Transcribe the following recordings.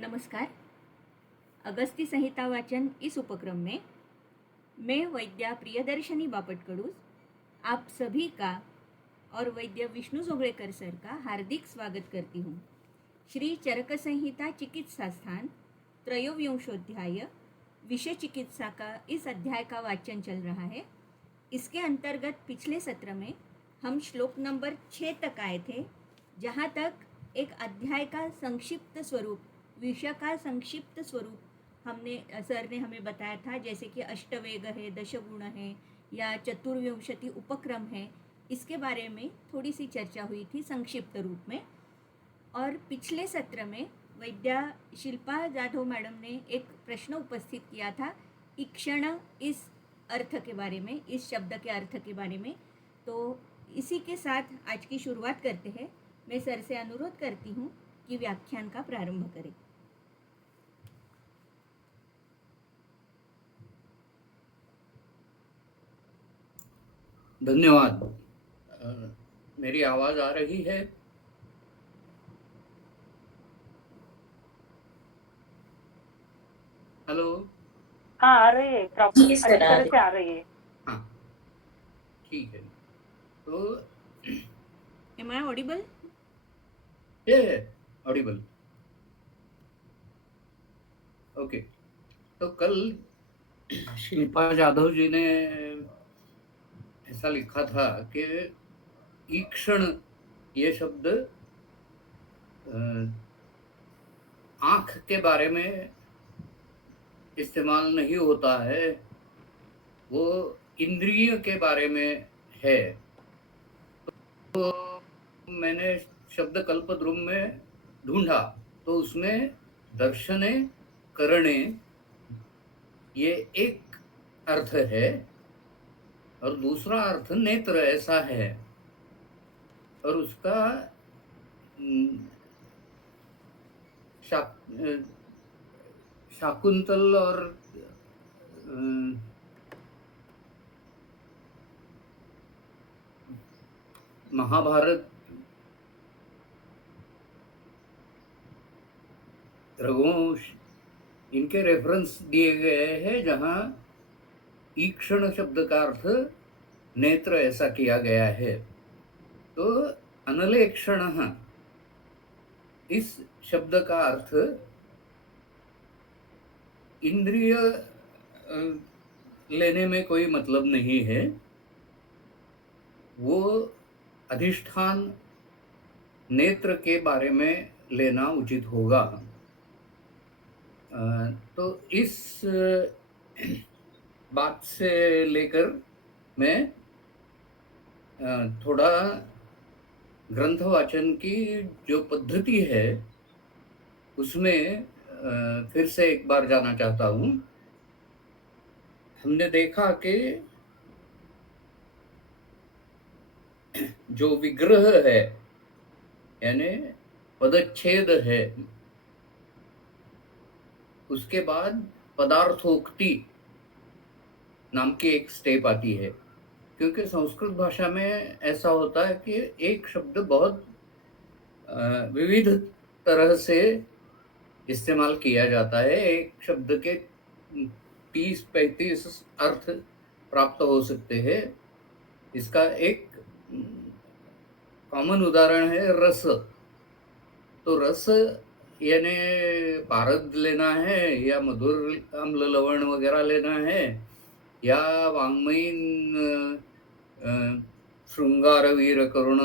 नमस्कार। अगस्ती संहिता वाचन इस उपक्रम में मैं वैद्या प्रियदर्शनी बापटकडूस आप सभी का और वैद्य विष्णु जोगड़ेकर सर का हार्दिक स्वागत करती हूँ। श्री चरक संहिता चिकित्सा स्थान त्रयोविंशोध्याय विषय चिकित्सा का इस अध्याय का वाचन चल रहा है। इसके अंतर्गत पिछले सत्र में हम श्लोक नंबर 6 तक आए थे, जहाँ तक एक अध्याय का संक्षिप्त स्वरूप, विषय का संक्षिप्त स्वरूप सर ने हमें बताया था, जैसे कि अष्टवेग है, दशगुण है या चतुर्विंशति उपक्रम है। इसके बारे में थोड़ी सी चर्चा हुई थी संक्षिप्त रूप में। और पिछले सत्र में वैद्या शिल्पा जाधव मैडम ने एक प्रश्न उपस्थित किया था ईक्षण इस अर्थ के बारे में, इस शब्द के अर्थ के बारे में। तो इसी के साथ आज की शुरुआत करते हैं। मैं सर से अनुरोध करती हूँ कि व्याख्यान का प्रारंभ करें। धन्यवाद। मेरी आवाज आ रही है? हेलो। हाँ, आ रही है, प्रॉपर अच्छी तरह से आ रही है। हाँ, ठीक है। तो Am I audible? ये ऑडिबल। ओके। तो कल शिल्पा जाधव जी ने ऐसा लिखा था कि ईक्षण ये शब्द आंख के बारे में इस्तेमाल नहीं होता है, वो इंद्रिय के बारे में है। तो मैंने शब्द कल्पद्रुम में ढूंढा तो उसमें दर्शने करणे ये एक अर्थ है और दूसरा अर्थ नेत्र ऐसा है। और उसका शाकुंतल और महाभारत, रघुवंश, इनके रेफरेंस दिए गए हैं जहां ईक्षण शब्द का अर्थ नेत्र ऐसा किया गया है। तो अनलेक्षण इस शब्द का अर्थ इंद्रिय लेने में कोई मतलब नहीं है, वो अधिष्ठान नेत्र के बारे में लेना उचित होगा। तो इस बात से लेकर मैं थोड़ा ग्रंथ वाचन की जो पद्धति है उसमें फिर से एक बार जाना चाहता हूँ। हमने देखा कि जो विग्रह है यानी पदच्छेद है, उसके बाद पदार्थोक्ति नाम की एक स्टेप आती है। क्योंकि संस्कृत भाषा में ऐसा होता है कि एक शब्द बहुत विविध तरह से इस्तेमाल किया जाता है। एक शब्द के 30-35 अर्थ प्राप्त हो सकते हैं। इसका एक कॉमन उदाहरण है रस। तो रस यानी पारद लेना है या मधुर अम्ल लवण वगैरह लेना है या वाङ्मयीन श्रृंगार वीर करुण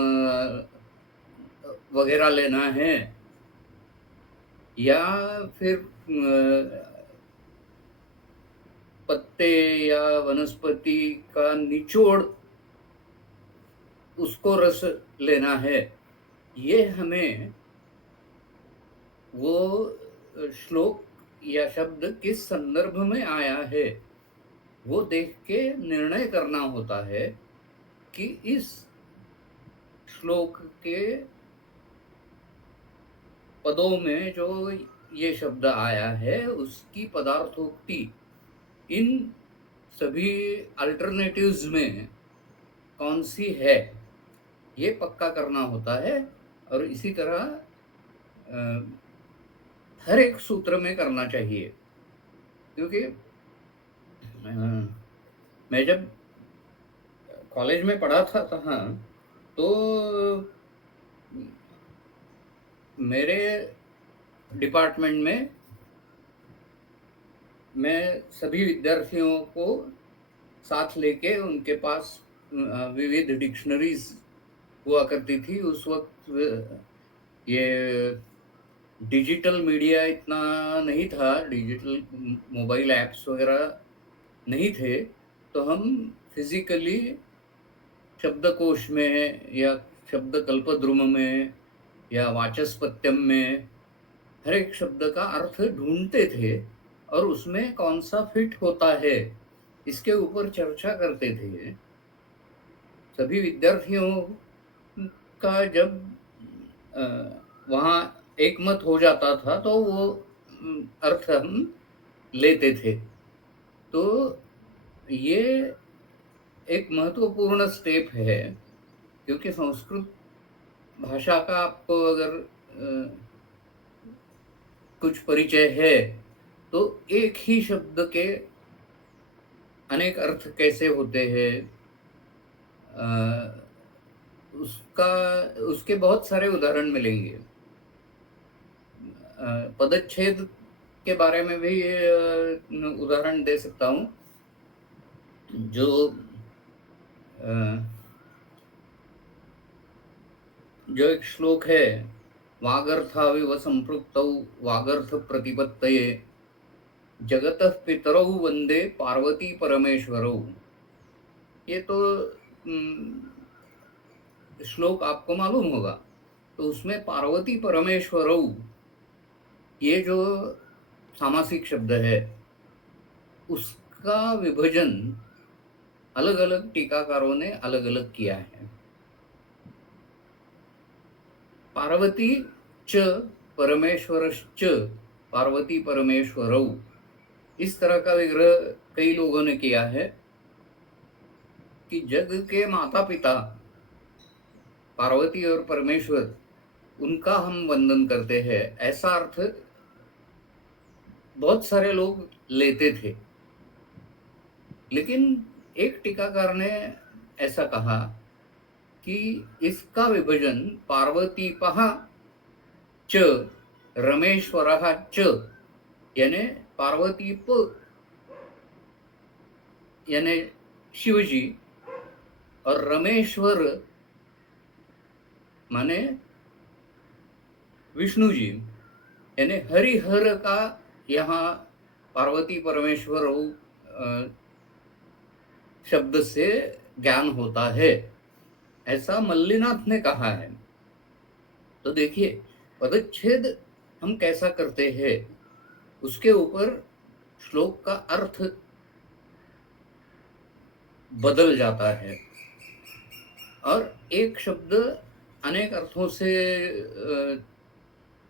वगैरह लेना है, या फिर पत्ते या वनस्पति का निचोड़ उसको रस लेना है। ये हमें वो श्लोक या शब्द किस संदर्भ में आया है वो देख के निर्णय करना होता है कि इस श्लोक के पदों में जो ये शब्द आया है उसकी पदार्थोक्ति इन सभी अल्टरनेटिव्स में कौन सी है ये पक्का करना होता है। और इसी तरह हर एक सूत्र में करना चाहिए, क्योंकि मैं जब कॉलेज में पढ़ा था तो मेरे डिपार्टमेंट में मैं सभी विद्यार्थियों को साथ लेके उनके पास विविध डिक्शनरीज हुआ करती थी। उस वक्त ये डिजिटल मीडिया इतना नहीं था, डिजिटल मोबाइल ऐप्स वगैरह नहीं थे, तो हम फिजिकली शब्दकोश में या शब्द कल्पद्रुम में या वाचस्पत्यम में हर एक शब्द का अर्थ ढूंढते थे और उसमें कौन सा फिट होता है इसके ऊपर चर्चा करते थे। सभी विद्यार्थियों का जब वहाँ एक मत हो जाता था तो वो अर्थ हम लेते थे। तो ये एक महत्वपूर्ण स्टेप है, क्योंकि संस्कृत भाषा का आपको अगर कुछ परिचय है तो एक ही शब्द के अनेक अर्थ कैसे होते हैं, उसका उसके बहुत सारे उदाहरण मिलेंगे। पदच्छेद के बारे में भी उदाहरण दे सकता हूँ। जो जो एक श्लोक है, वागर्थाविव संपृक्तौ वागर्थ प्रतिपत्तये जगतः पितरौ वंदे पार्वती परमेश्वरौ। ये तो श्लोक आपको मालूम होगा। तो उसमें पार्वती परमेश्वरौ ये जो सामासिक शब्द है उसका विभाजन अलग अलग टीकाकारों ने अलग अलग किया है। पार्वती च परमेश्वरश्च पार्वती परमेश्वरौ, इस तरह का विग्रह कई लोगों ने किया है कि जग के माता पिता पार्वती और परमेश्वर, उनका हम वंदन करते हैं, ऐसा अर्थ बहुत सारे लोग लेते थे। लेकिन एक टीकाकार ने ऐसा कहा कि इसका विभाजन पार्वतीपः च रमेश्वरः च, यानी पार्वतीप यानी शिवजी और रमेश्वर माने विष्णु जी, यानी हरिहर का यहाँ पार्वती परमेश्वर शब्द से ज्ञान होता है, ऐसा मल्लिनाथ ने कहा है। तो देखिए, पदच्छेद हम कैसा करते हैं उसके ऊपर श्लोक का अर्थ बदल जाता है और एक शब्द अनेक अर्थों से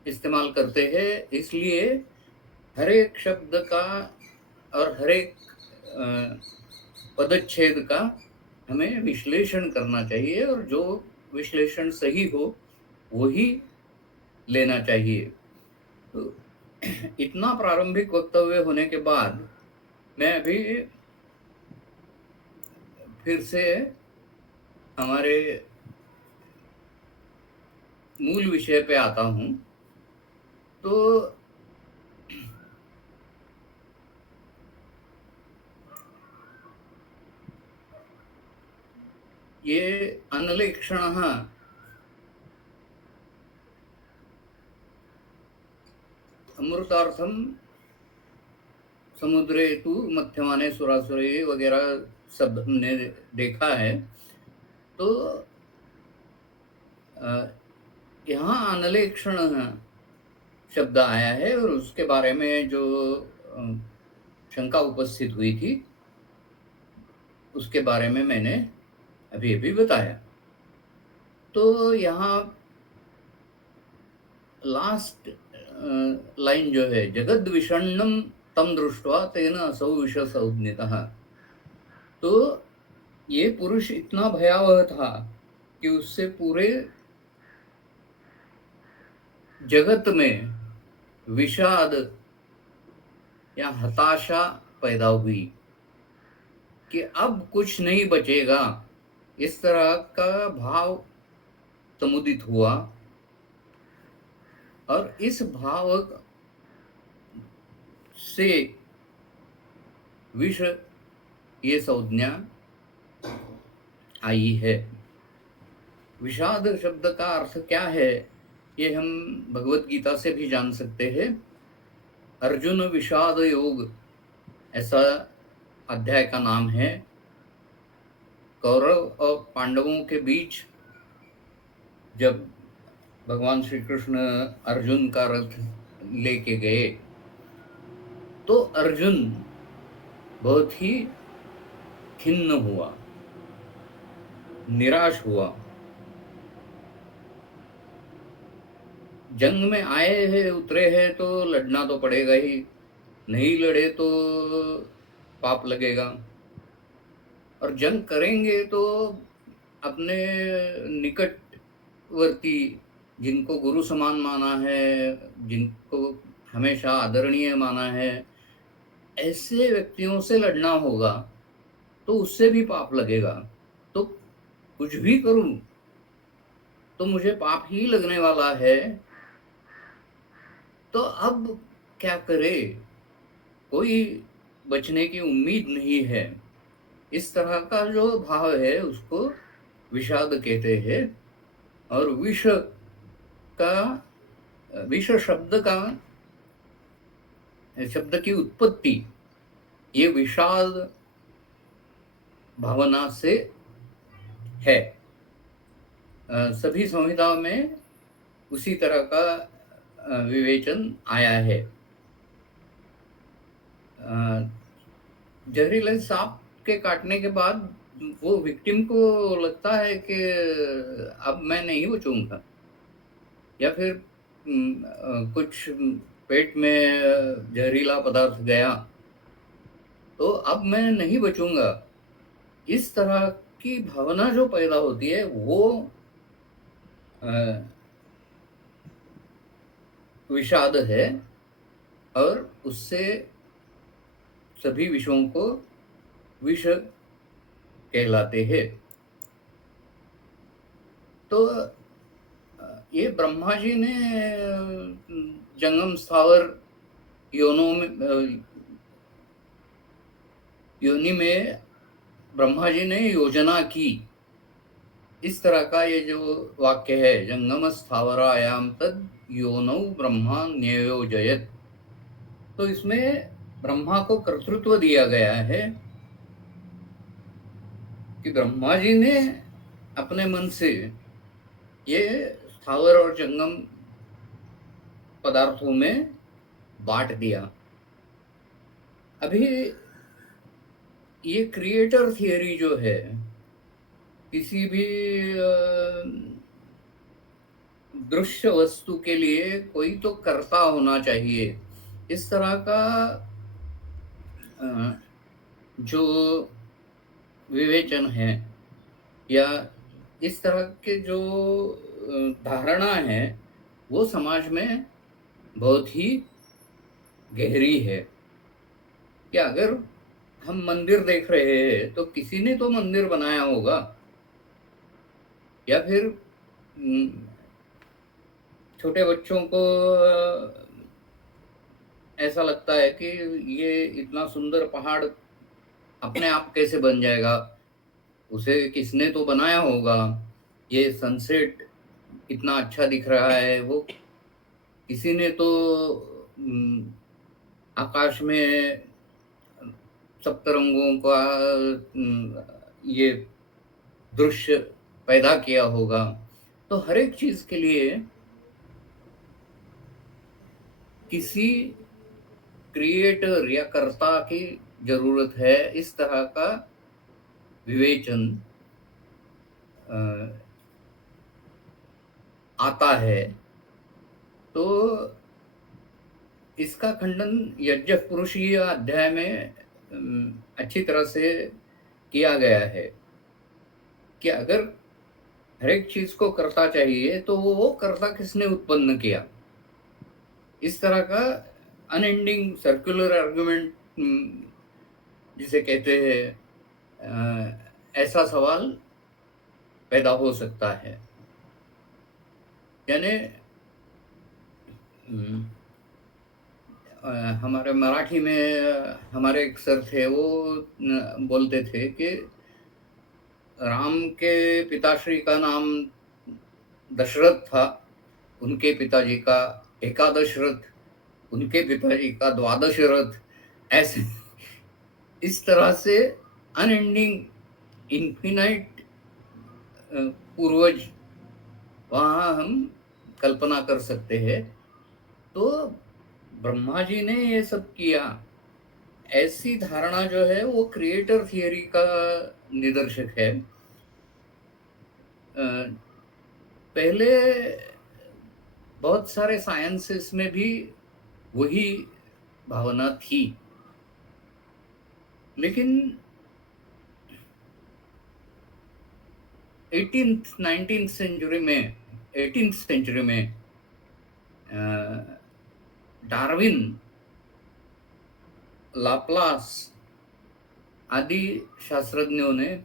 इस्तेमाल करते हैं। इसलिए हर एक शब्द का और हर एक पदच्छेद का हमें विश्लेषण करना चाहिए और जो विश्लेषण सही हो वही लेना चाहिए। तो इतना प्रारंभिक वक्तव्य होने के बाद मैं अभी फिर से हमारे मूल विषय पे आता हूँ। तो ये अनलेक्षणः अमृतार्थम समुद्रे तु मध्यमाने सुरासुरे वगैरह शब्द हमने देखा है। तो यहाँ अनलेक्षण शब्द आया है और उसके बारे में जो शंका उपस्थित हुई थी उसके बारे में मैंने अभी अभी बताया। तो यहाँ लास्ट लाइन जो है, जगद विषण्णम तम दृष्ट्वा तेन असौ विष संज्ञितः। तो ये पुरुष इतना भयावह था कि उससे पूरे जगत में विषाद या हताशा पैदा हुई कि अब कुछ नहीं बचेगा, इस तरह का भाव समुदित हुआ। और इस भाव से विष ये संज्ञा आई है। विषाद शब्द का अर्थ क्या है, ये हम भगवत गीता से भी जान सकते हैं। अर्जुन विषाद योग ऐसा अध्याय का नाम है। कौरव और पांडवों के बीच जब भगवान श्री कृष्ण अर्जुन का रथ लेके गए तो अर्जुन बहुत ही खिन्न हुआ, निराश हुआ। जंग में आए हैं, उतरे हैं तो लड़ना तो पड़ेगा ही, नहीं लड़े तो पाप लगेगा। और जंग करेंगे तो अपने निकटवर्ती, जिनको गुरु समान माना है, जिनको हमेशा आदरणीय माना है, ऐसे व्यक्तियों से लड़ना होगा, तो उससे भी पाप लगेगा। तो कुछ भी करूं तो मुझे पाप ही लगने वाला है। तो अब क्या करे, कोई बचने की उम्मीद नहीं है। इस तरह का जो भाव है उसको विषाद कहते हैं। और विष शब्द की उत्पत्ति ये विषाद भावना से है। सभी संहिताओं में उसी तरह का विवेचन आया है। जहरीले सांप के काटने के बाद वो विक्टिम को लगता है कि अब मैं नहीं बचूंगा, या फिर कुछ पेट में जहरीला पदार्थ गया तो अब मैं नहीं बचूंगा। इस तरह की भावना जो पैदा होती है वो विषाद है। और उससे सभी विषयों को विष कहलाते हैं। तो ये ब्रह्मा जी ने जंगम स्थावर योनि में ब्रह्मा जी ने योजना की। इस तरह का ये जो वाक्य है, जंगम स्थावरायाम तद योनौ ब्रह्मा न्ययोजयत, तो इसमें ब्रह्मा को कर्तृत्व दिया गया है कि ब्रह्मा जी ने अपने मन से ये स्थावर और जंगम पदार्थों में बांट दिया। अभी ये क्रिएटर थियरी जो है, किसी भी दृश्य वस्तु के लिए कोई तो कर्ता होना चाहिए, इस तरह का जो विवेचन है या इस तरह के जो धारणा है वो समाज में बहुत ही गहरी है। कि अगर हम मंदिर देख रहे हैं तो किसी ने तो मंदिर बनाया होगा, या फिर छोटे बच्चों को ऐसा लगता है कि ये इतना सुंदर पहाड़ अपने आप कैसे बन जाएगा, उसे किसने तो बनाया होगा। ये सनसेट इतना अच्छा दिख रहा है, वो किसी ने तो आकाश में सप्तरंगों का ये दृश्य पैदा किया होगा। तो हर एक चीज के लिए किसी क्रिएटर या कर्ता की जरूरत है। इस तरह का विवेचन आता है। तो इसका खंडन यज्ञ पुरुषीय अध्याय में अच्छी तरह से किया गया है कि अगर हर एक चीज को कर्ता चाहिए तो वो कर्ता किसने उत्पन्न किया। इस तरह का अनएंडिंग सर्कुलर आर्गुमेंट जिसे कहते हैं, ऐसा सवाल पैदा हो सकता है। यानी हमारे मराठी में हमारे एक सर थे, वो बोलते थे कि राम के पिताश्री का नाम दशरथ था, उनके पिताजी का एकादश रथ, उनके पिताजी का द्वादश रथ, ऐसे इस तरह से अनएंडिंग इन्फिनाइट पूर्वज वहाँ हम कल्पना कर सकते हैं। तो ब्रह्मा जी ने ये सब किया, ऐसी धारणा जो है वो क्रिएटर थियरी का निदर्शक है। पहले बहुत सारे साइंसेस में भी वही भावना थी, लेकिन 18th सेंचुरी में डार्विन, लाप्लास आदि शास्त्रज्ञों ने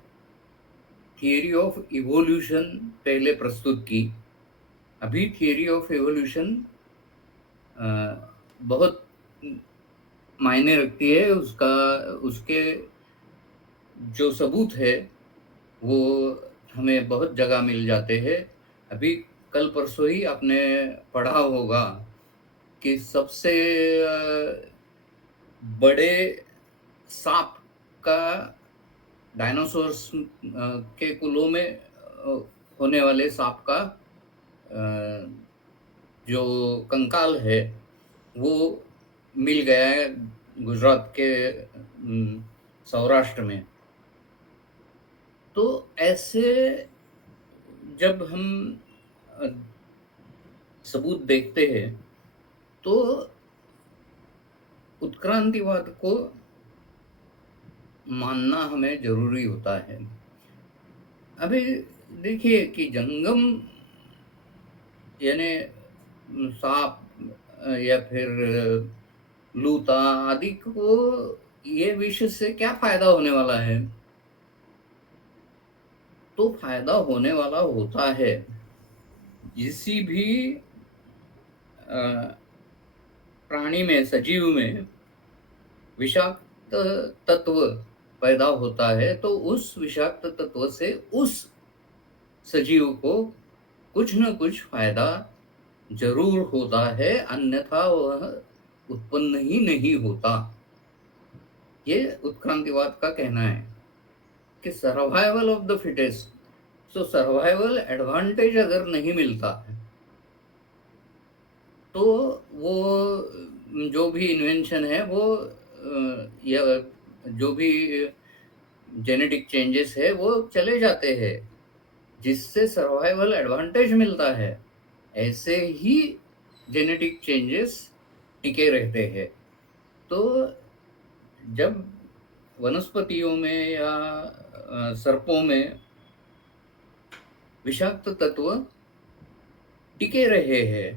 थियरी ऑफ इवोल्यूशन पहले प्रस्तुत की। अभी थियरी ऑफ इवोल्यूशन बहुत मायने रखती है, उसके जो सबूत है वो हमें बहुत जगह मिल जाते हैं। अभी कल परसों ही आपने पढ़ा होगा कि सबसे बड़े सांप का डायनासोर्स के कुलों में होने वाले सांप का जो कंकाल है वो मिल गया है गुजरात के सौराष्ट्र में। तो ऐसे जब हम सबूत देखते हैं तो उत्क्रांतिवाद को मानना हमें जरूरी होता है। अभी देखिए कि जंगम यानी सांप या फिर लूता आदि को ये विष से क्या फायदा होने वाला है? तो फायदा होने वाला होता है किसी भी प्राणी में, सजीव में विषाक्त तत्व पैदा होता है तो उस विषाक्त तत्व से उस सजीव को कुछ न कुछ फायदा जरूर होता है, अन्यथा वह उत्पन्न ही नहीं होता। ये उत्क्रांतिवाद का कहना है कि survival of the fittest. So survival advantage अगर नहीं मिलता है तो वो जो भी इन्वेंशन है वो या जो भी जेनेटिक चेंजेस है वो चले जाते हैं, जिससे सर्वाइवल एडवांटेज मिलता है। ऐसे ही जेनेटिक चेंजेस टिके रहते हैं। तो जब वनस्पतियों में या सर्पों में विषाक्त तत्व टिके रहे हैं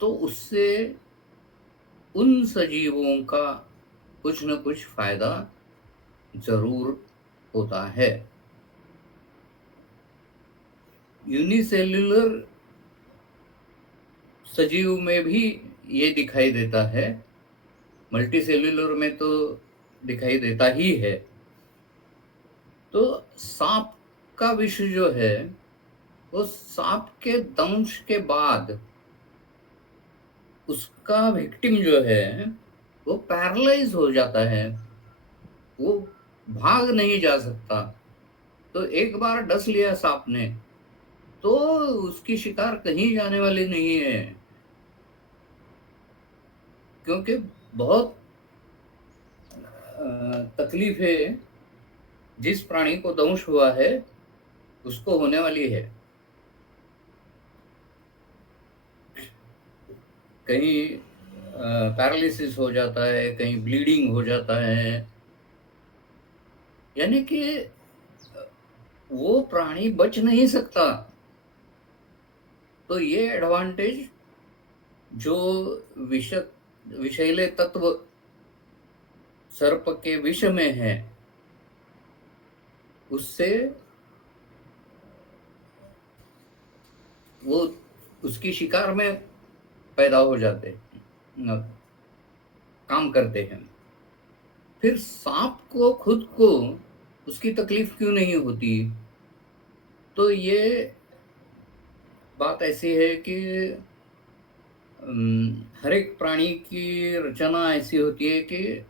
तो उससे उन सजीवों का कुछ न कुछ फायदा जरूर होता है। यूनिसेल्युलर सजीव में भी ये दिखाई देता है, मल्टीसेल्युलर में तो दिखाई देता ही है। तो सांप का विष जो है वो सांप के दंश के बाद उसका विक्टिम जो है वो पैरालाइज हो जाता है, वो भाग नहीं जा सकता। तो एक बार डस लिया सांप ने तो उसकी शिकार कहीं जाने वाली नहीं है, क्योंकि बहुत तकलीफें जिस प्राणी को दंश हुआ है उसको होने वाली है। कहीं पैरालिसिस हो जाता है, कहीं ब्लीडिंग हो जाता है, यानी कि वो प्राणी बच नहीं सकता। तो ये एडवांटेज जो विष विषैले तत्व सर्प के विष में है, उससे वो उसकी शिकार में पैदा हो जाते हैं, काम करते हैं। फिर सांप को खुद को उसकी तकलीफ क्यों नहीं होती? तो ये बात ऐसी है कि हर एक प्राणी की रचना ऐसी होती है कि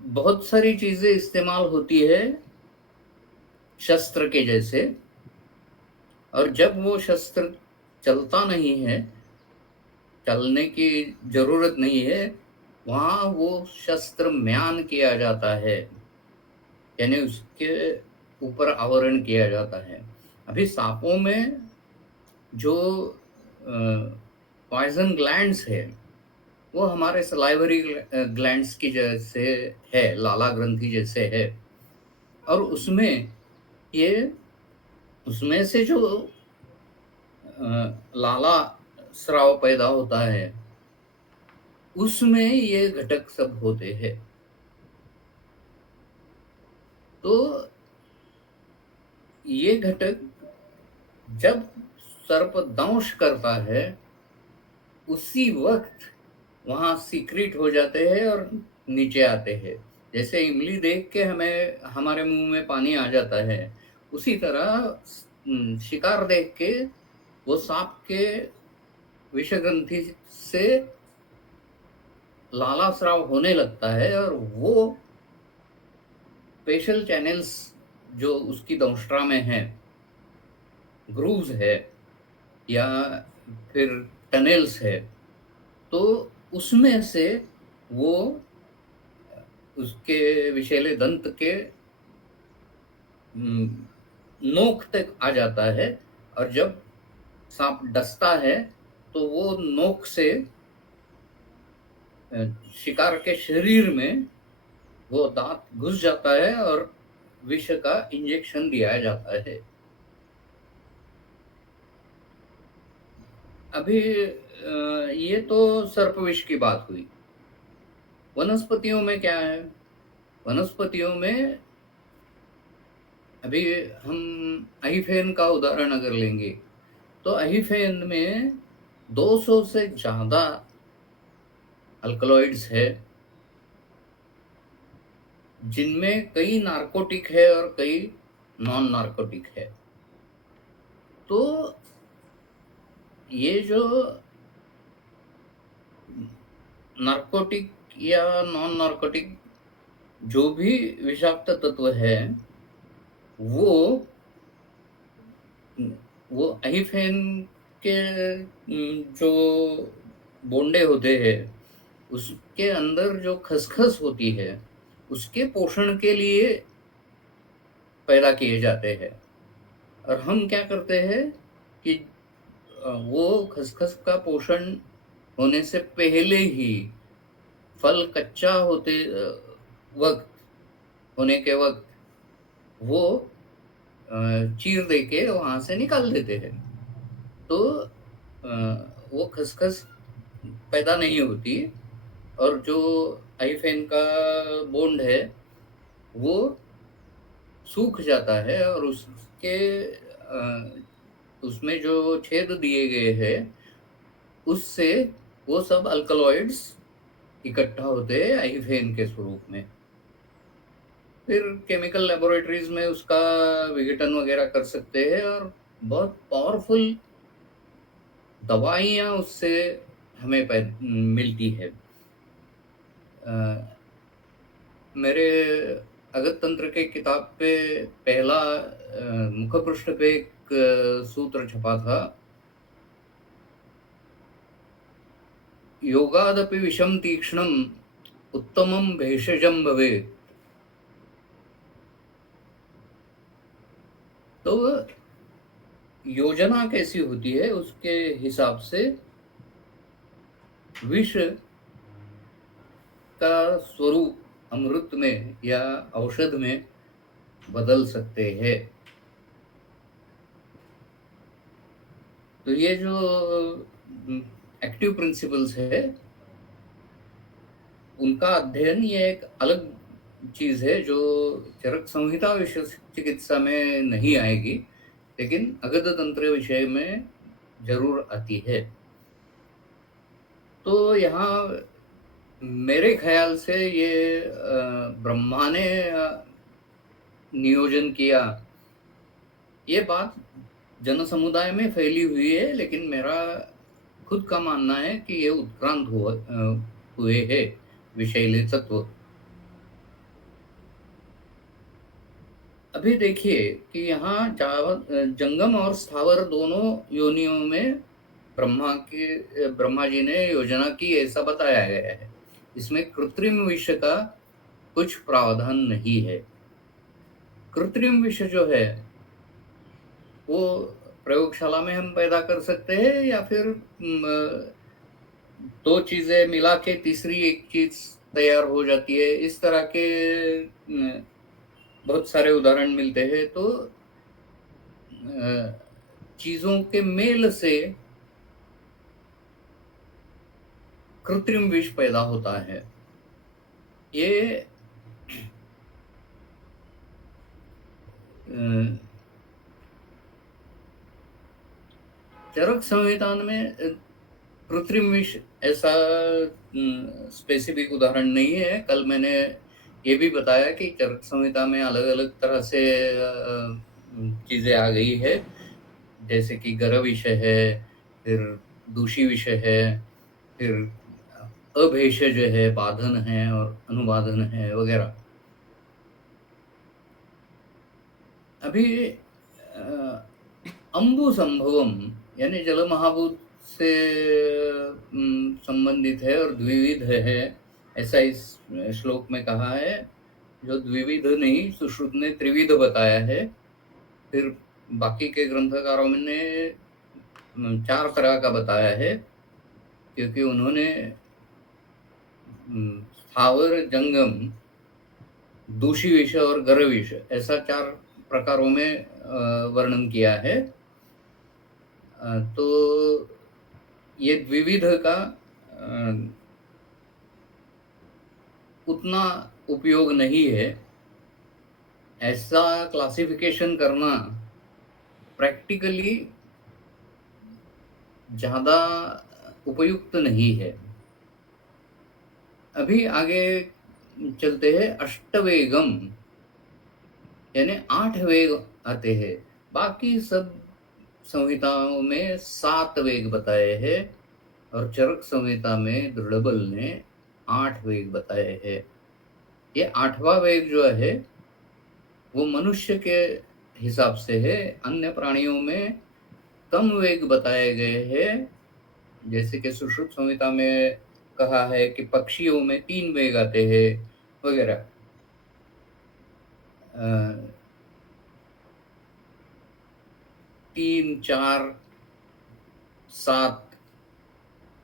बहुत सारी चीजें इस्तेमाल होती है शस्त्र के जैसे, और जब वो शस्त्र चलता नहीं है, चलने की जरूरत नहीं है, वहां वो शस्त्र म्यान किया जाता है, यानी उसके ऊपर आवरण किया जाता है। अभी सांपों में जो पॉइजन ग्लैंड्स है, वो हमारे सलाइवरी ग्लैंड्स की जैसे है, लाला ग्रंथि जैसे है, और ये उसमें से जो लाला स्राव पैदा होता है, उसमें ये घटक सब होते हैं। तो ये घटक जब सर्प दंश करता है, उसी वक्त वहां सीक्रेट हो जाते हैं और नीचे आते हैं। जैसे इमली देख के हमें हमारे मुंह में पानी आ जाता है, उसी तरह शिकार देख के वो सांप के विषग्रंथि से लाला स्राव होने लगता है, और वो स्पेशल चैनल्स जो उसकी दंष्ट्रा में है, ग्रूव्स है या फिर टनल्स है, तो उसमें से वो उसके विषैले दंत के नोक तक आ जाता है, और जब सांप डसता है तो वो नोक से शिकार के शरीर में वो दांत घुस जाता है और विष का इंजेक्शन दिया जाता है। अभी ये तो सर्पविष की बात हुई। वनस्पतियों में क्या है? वनस्पतियों में अभी हम अहिफेन का उदाहरण अगर लेंगे, तो अहिफेन में 200 से ज्यादा अल्कलॉइड्स है, जिनमें कई नार्कोटिक है और कई नॉन नार्कोटिक है। तो ये जो नार्कोटिक या नॉन नार्कोटिक जो भी विषाक्त तत्व है, वो अहिफेन के जो बोंडे होते हैं, उसके अंदर जो खसखस होती है, उसके पोषण के लिए पैदा किए जाते हैं। और हम क्या करते हैं कि वो खसखस का पोषण होने से पहले ही, फल कच्चा होते वक्त होने के वक्त, वो चीर दे के वहां से निकाल देते हैं। तो वो खसखस पैदा नहीं होती, और जो आईफेन का बोंड है वो सूख जाता है, और उसमें जो छेद दिए गए हैं, उससे वो सब अल्कलॉइड्स इकट्ठा होते हैं आईफेन के स्वरूप में। फिर केमिकल लेबोरेटरीज में उसका विघटन वगैरह कर सकते हैं, और बहुत पावरफुल दवाइयाँ उससे हमें मिलती है। मेरे अगत तंत्र के किताब पे पहला मुखपृष्ठ पे एक सूत्र छपा था, योगादपि विषम तीक्ष्णम उत्तमम भेषजम भवेत्। तो योजना कैसी होती है, उसके हिसाब से विष का स्वरूप अमृत में या औषध में बदल सकते हैं। तो ये जो एक्टिव प्रिंसिपल्स है उनका अध्ययन ये एक अलग चीज है जो चरक संहिता विषय चिकित्सा में नहीं आएगी, लेकिन अगध तंत्र विषय में जरूर आती है। तो यहाँ मेरे ख्याल से ये ब्रह्मा ने नियोजन किया, ये बात जन समुदाय में फैली हुई है, लेकिन मेरा खुद का मानना है कि ये उत्क्रांत हुए हैं विषैले तत्व। अभी देखिए कि यहाँ जंगम और स्थावर दोनों योनियों में ब्रह्मा जी ने योजना की ऐसा बताया गया है। इसमें कृत्रिम विष का कुछ प्रावधान नहीं है। कृत्रिम विष जो है वो प्रयोगशाला में हम पैदा कर सकते हैं, या फिर दो चीजें मिला के तीसरी एक चीज तैयार हो जाती है। इस तरह के बहुत सारे उदाहरण मिलते हैं। तो चीजों के मेल से कृत्रिम विष पैदा होता है। ये चरक संहिता में कृत्रिम विष ऐसा स्पेसिफिक उदाहरण नहीं है। कल मैंने ये भी बताया कि चरक संहिता में अलग अलग तरह से चीजें आ गई है, जैसे कि गर विषय है, फिर दूषी विषय है, फिर अभेषज है, बाधन है और अनुबाधन है वगैरह। अभी अंबु संभवम यानी जल महाभूत से संबंधित है और द्विविध है, ऐसा इस श्लोक में कहा है। जो द्विविध नहीं, सुश्रुत ने त्रिविध बताया है। फिर बाकी के ग्रंथकारों ने 4 तरह का बताया है, क्योंकि उन्होंने स्थावर, जंगम, दूषी विष और गर विष ऐसा 4 प्रकारों में वर्णन किया है। तो ये द्विविध का उतना उपयोग नहीं है। ऐसा क्लासिफिकेशन करना प्रैक्टिकली ज्यादा उपयुक्त नहीं है। अभी आगे चलते हैं। अष्टवेगम यानी 8 वेग आते हैं। बाकी सब संहिताओं में 7 वेग बताए हैं, और चरक संहिता में दृढ़बल ने 8 वेग बताए हैं। ये 8वां वेग जो है वो मनुष्य के हिसाब से है। अन्य प्राणियों में कम वेग बताए गए हैं, जैसे कि सुश्रुत संहिता में कहा है कि पक्षियों में 3 वेग आते हैं वगैरह। 3, 4, 7,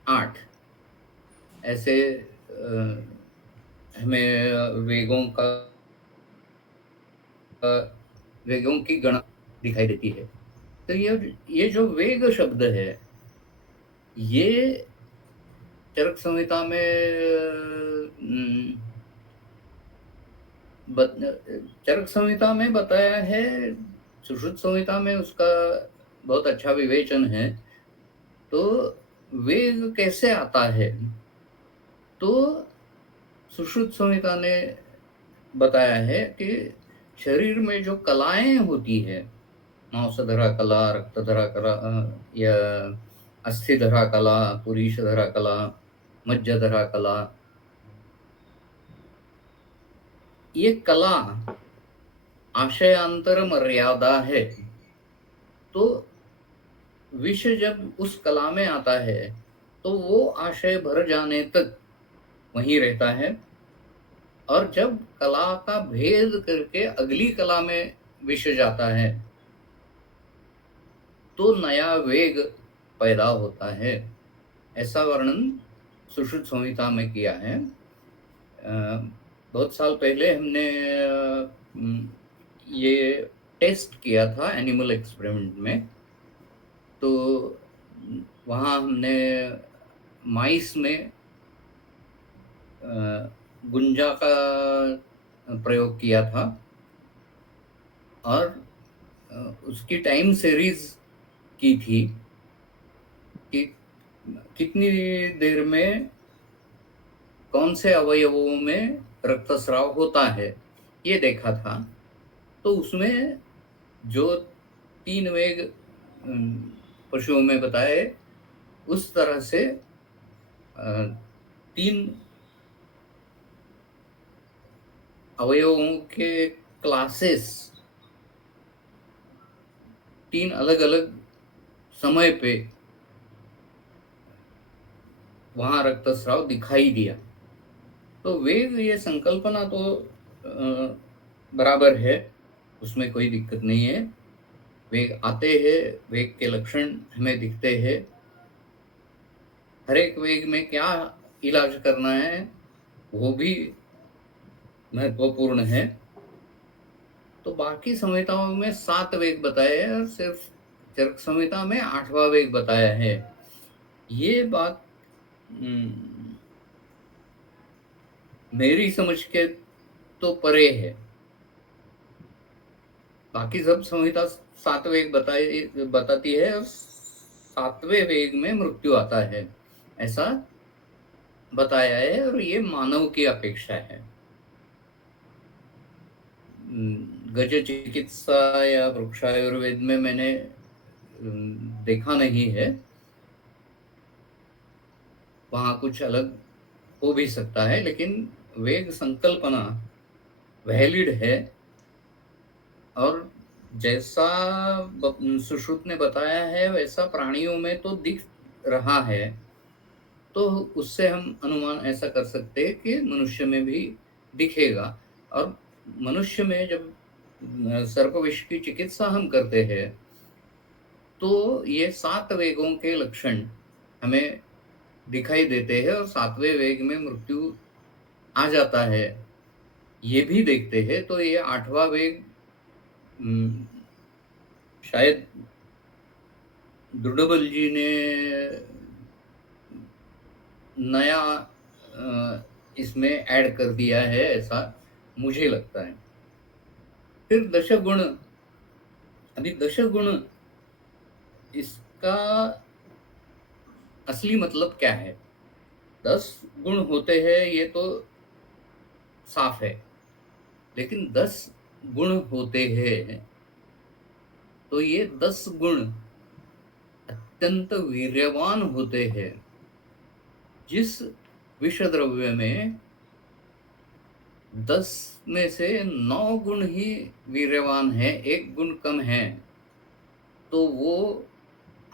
8 ऐसे हमें वेगों की गणना दिखाई देती है। तो ये जो वेग शब्द है ये चरक संहिता में चरक संहिता में बताया है। सुश्रुत संहिता में उसका बहुत अच्छा विवेचन है। तो वेग कैसे आता है, तो सुश्रुत संहिता ने बताया है कि शरीर में जो कलाएं होती है, मांसधरा कला, रक्तधरा कला या अस्थिधरा कला, पुरीशधरा कला, मज्जधरा कला, ये कला आशयांतर मर्यादा है। तो विष जब उस कला में आता है तो वो आशय भर जाने तक वहीं रहता है, और जब कला का भेद करके अगली कला में विष जाता है तो नया वेग पैदा होता है। ऐसा वर्णन सुश्रुत संहिता में किया है। बहुत साल पहले हमने ये टेस्ट किया था एनिमल एक्सपेरिमेंट में। तो वहाँ हमने माइस में गुंजा का प्रयोग किया था और उसकी टाइम सीरीज की थी कि कितनी देर में कौन से अवयवों में रक्तस्राव होता है, ये देखा था। तो उसमें जो 3 वेग पशुओं में बताए, उस तरह से 3 अवयवों के क्लासेस 3 अलग-अलग समय पे वहाँ रक्तस्राव दिखाई दिया। तो वेग, ये संकल्पना तो बराबर है, उसमें कोई दिक्कत नहीं है। वेग आते हैं, वेग के लक्षण हमें दिखते हैं। हर एक वेग में क्या इलाज करना है वो भी महत्वपूर्ण है। तो बाकी संहिताओं में 7 वेग बताए हैं और सिर्फ चरक संहिता में 8वां वेग बताया है। ये बात मेरी समझ के तो परे है। बाकी सब संहिता 7 वेग बताती है और 7वें वेग में मृत्यु आता है, ऐसा बताया है। और ये मानव की अपेक्षा है। गज चिकित्सा या वृक्षायुर्वेद में मैंने देखा नहीं है, वहाँ कुछ अलग हो भी सकता है, लेकिन वेग संकल्पना वैलिड है। और जैसा सुश्रुत ने बताया है वैसा प्राणियों में तो दिख रहा है, तो उससे हम अनुमान ऐसा कर सकते हैं कि मनुष्य में भी दिखेगा। और मनुष्य में जब सर्पविष की चिकित्सा हम करते हैं तो ये 7 वेगों के लक्षण हमें दिखाई देते हैं और 7वें वेग में मृत्यु आ जाता है, ये भी देखते हैं। तो ये 8वां वेग शायद दुर्डबल जी ने नया इसमें ऐड कर दिया है, ऐसा मुझे लगता है। फिर दशगुण, अभी दशगुण इसका असली मतलब क्या है? 10 गुण होते हैं ये तो साफ है, लेकिन 10 गुण होते हैं तो ये 10 गुण अत्यंत वीर्यवान होते हैं। जिस विष द्रव्य में 10 में से 9 गुण ही वीर्यवान है, 1 गुण कम है, तो वो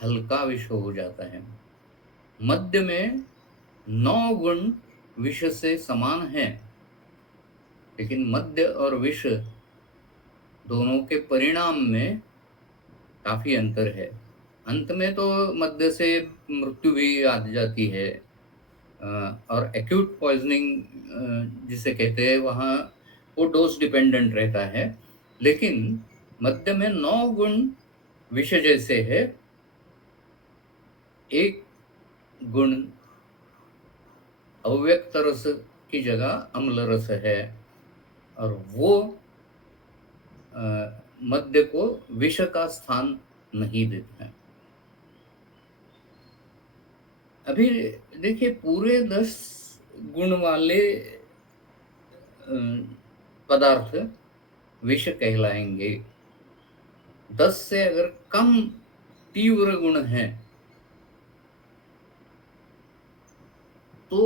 हल्का विष हो जाता है। मध्य में 9 गुण विष से समान है, लेकिन मध्य और विष दोनों के परिणाम में काफी अंतर है। अंत में तो मध्य से मृत्यु भी आ जाती है। और एक्यूट पॉइजनिंग जिसे कहते हैं, वहाँ वो डोज डिपेंडेंट रहता है। लेकिन मध्य में 9 गुण विष जैसे है, 1 गुण अव्यक्त रस की जगह अम्ल रस है, और वो मध्य को विष का स्थान नहीं देता है। अभी देखिए, पूरे 10 गुण वाले पदार्थ विष कहलाएंगे। 10 से अगर कम तीव्र गुण हैं तो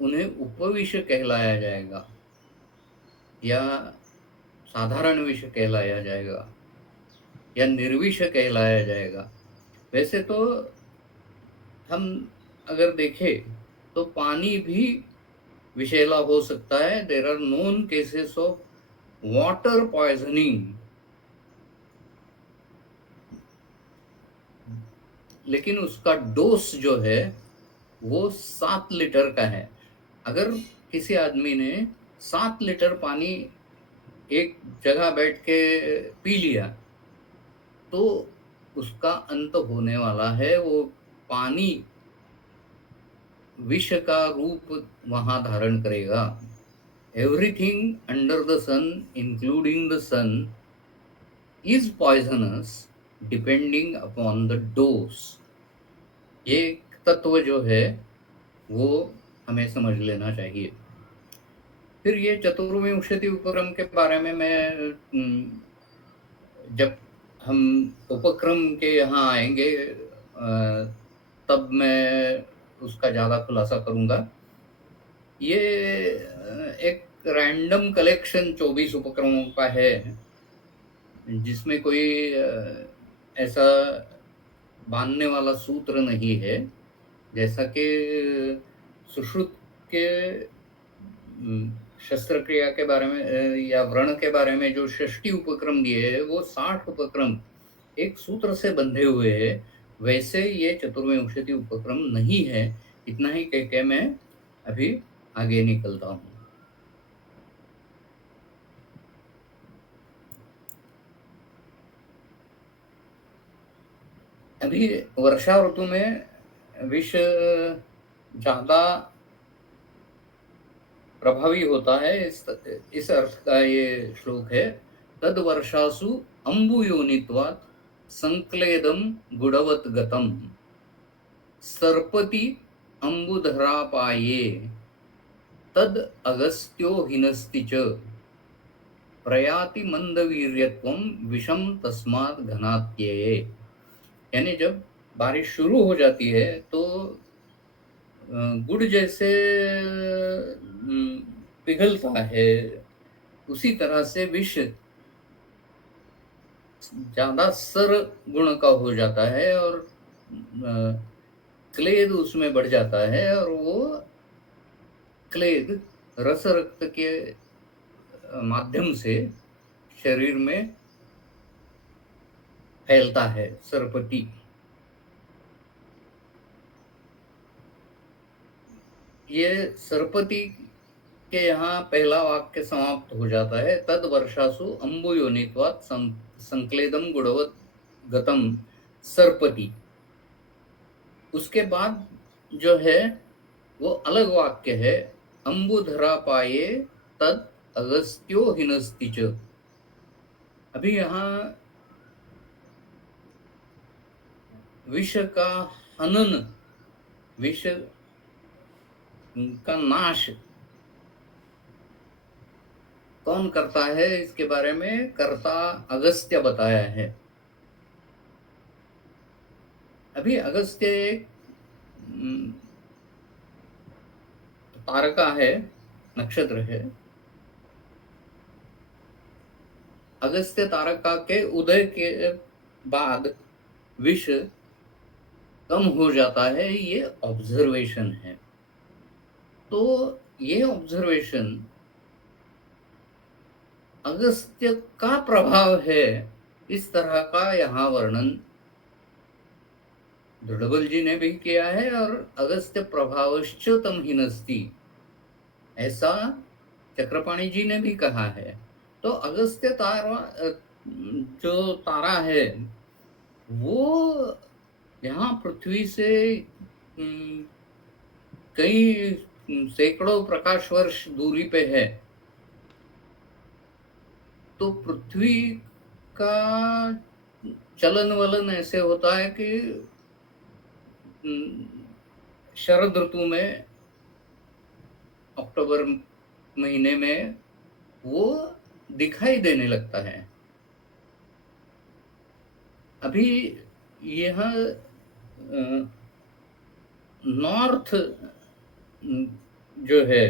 उन्हें उपविष कहलाया जाएगा या साधारण विष कहलाया जाएगा या निर्विष कहलाया जाएगा। वैसे तो हम अगर देखें तो पानी भी विषैला हो सकता है। There are known cases of water poisoning, लेकिन उसका डोज जो है वो 7 लीटर का है। अगर किसी आदमी ने 7 लीटर पानी एक जगह बैठ के पी लिया तो उसका अंत होने वाला है। वो पानी विष का रूप वहां धारण करेगा। Everything under the sun including the sun is poisonous depending upon the dose. ये तत्व जो है वो हमें समझ लेना चाहिए। फिर ये चतुर्विंशति उपक्रम के बारे में मैं जब हम उपक्रम के यहाँ आएंगे तब मैं उसका ज्यादा खुलासा करूंगा। ये एक रैंडम कलेक्शन 24 उपक्रमों का है, जिसमें कोई ऐसा बांधने वाला सूत्र नहीं है। जैसा कि सुश्रुत के शस्त्र क्रिया के बारे में या व्रण के बारे में जो 60 उपक्रम दिए है, वो 60 उपक्रम एक सूत्र से बंधे हुए हैं। वैसे ये चतुर्विंशति उपक्रम नहीं है। इतना ही कह के मैं अभी आगे निकलता हूँ। अभी वर्षा ऋतु में विष ज्यादा प्रभावी होता है। इस अर्थ का ये श्लोक है। तद वर्षासु अम्बुयोनित्वात् संक्लेदम गुणवत गतम सर्पति अम्बुधरापाये तद अगस्त्यो हिनस्ति च प्रयाति मंदवीर्यत्वम विषम तस्मात् घनात्यये। यानी जब बारिश शुरू हो जाती है तो गुड़ जैसे पिघलता है, उसी तरह से विष ज्यादा सर गुण का हो जाता है और क्लेद उसमें बढ़ जाता है और वो क्लेद रस रक्त के माध्यम से शरीर में फैलता है। सरपति ये सरपति के यहाँ पहला वाक्य समाप्त हो जाता है। तद वर्षासु अम्बुयोनित्वात् संक्लेदम गुणवत गतम सर्पति। उसके बाद जो है वो अलग वाक्य है। अम्बुधरा पाये तद अगस्त्यो हिनस्ति च। अभी यहाँ विष का हनन, विष का नाश कौन करता है, इसके बारे में कर्ता अगस्त्य बताया है। अभी अगस्त्य एक तारका है, नक्षत्र है। अगस्त्य तारका के उदय के बाद विष कम हो जाता है, ये ऑब्जर्वेशन है। तो ये ऑब्जर्वेशन अगस्त्य का प्रभाव है, इस तरह का यहाँ वर्णन दृढ़बल जी ने भी किया है। और अगस्त्य प्रभावश्च तम हिनस्ति, ऐसा चक्रपाणी जी ने भी कहा है। तो अगस्त्य तारा जो तारा है वो यहाँ पृथ्वी से कई सैकड़ों प्रकाश वर्ष दूरी पे है। तो पृथ्वी का चलन वलन ऐसे होता है कि शरद ऋतु में अक्टूबर महीने में वो दिखाई देने लगता है। अभी यह नॉर्थ जो है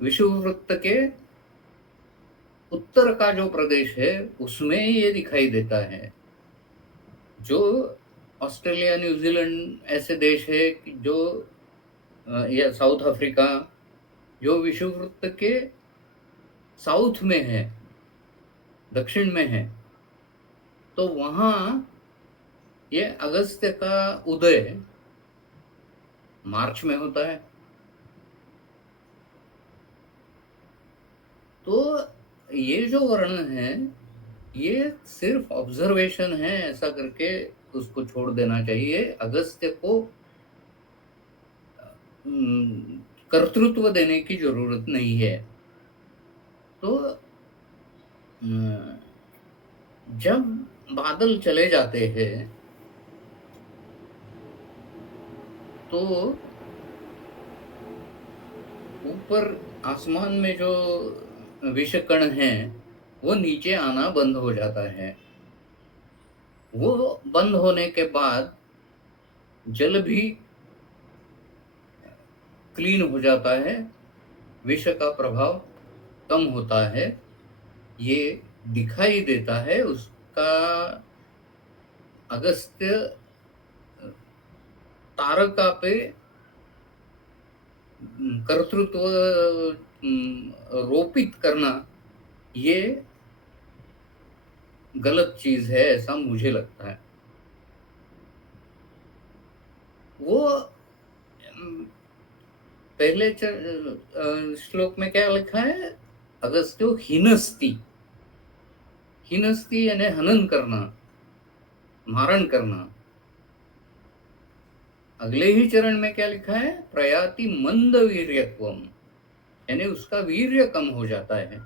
विषुववृत्त के उत्तर का जो प्रदेश है उसमें ये दिखाई देता है। जो ऑस्ट्रेलिया, न्यूजीलैंड ऐसे देश है जो या साउथ अफ्रीका जो विषुववृत्त के साउथ में है, दक्षिण में है, तो वहां ये अगस्त्य का उदय मार्च में होता है। तो ये जो वर्णन है ये सिर्फ ऑब्जर्वेशन है, ऐसा करके उसको छोड़ देना चाहिए। अगस्त्य को कर्तृत्व देने की जरूरत नहीं है। तो जब बादल चले जाते हैं तो ऊपर आसमान में जो विषकण हैं वो नीचे आना बंद हो जाता है। वो बंद होने के बाद जल भी क्लीन हो जाता है, विष का प्रभाव कम होता है। ये दिखाई देता है उसका। अगस्त्य तारका पे कर्तृत्व रोपित करना ये गलत चीज है, ऐसा मुझे लगता है। वो पहले श्लोक में क्या लिखा है? अगस्त्यो हिनस्ति। हिनस्ति यानी हनन करना, मारण करना। अगले ही चरण में क्या लिखा है? प्रयाति मंद वीर्यत्वम, यानी उसका वीर्य कम हो जाता है।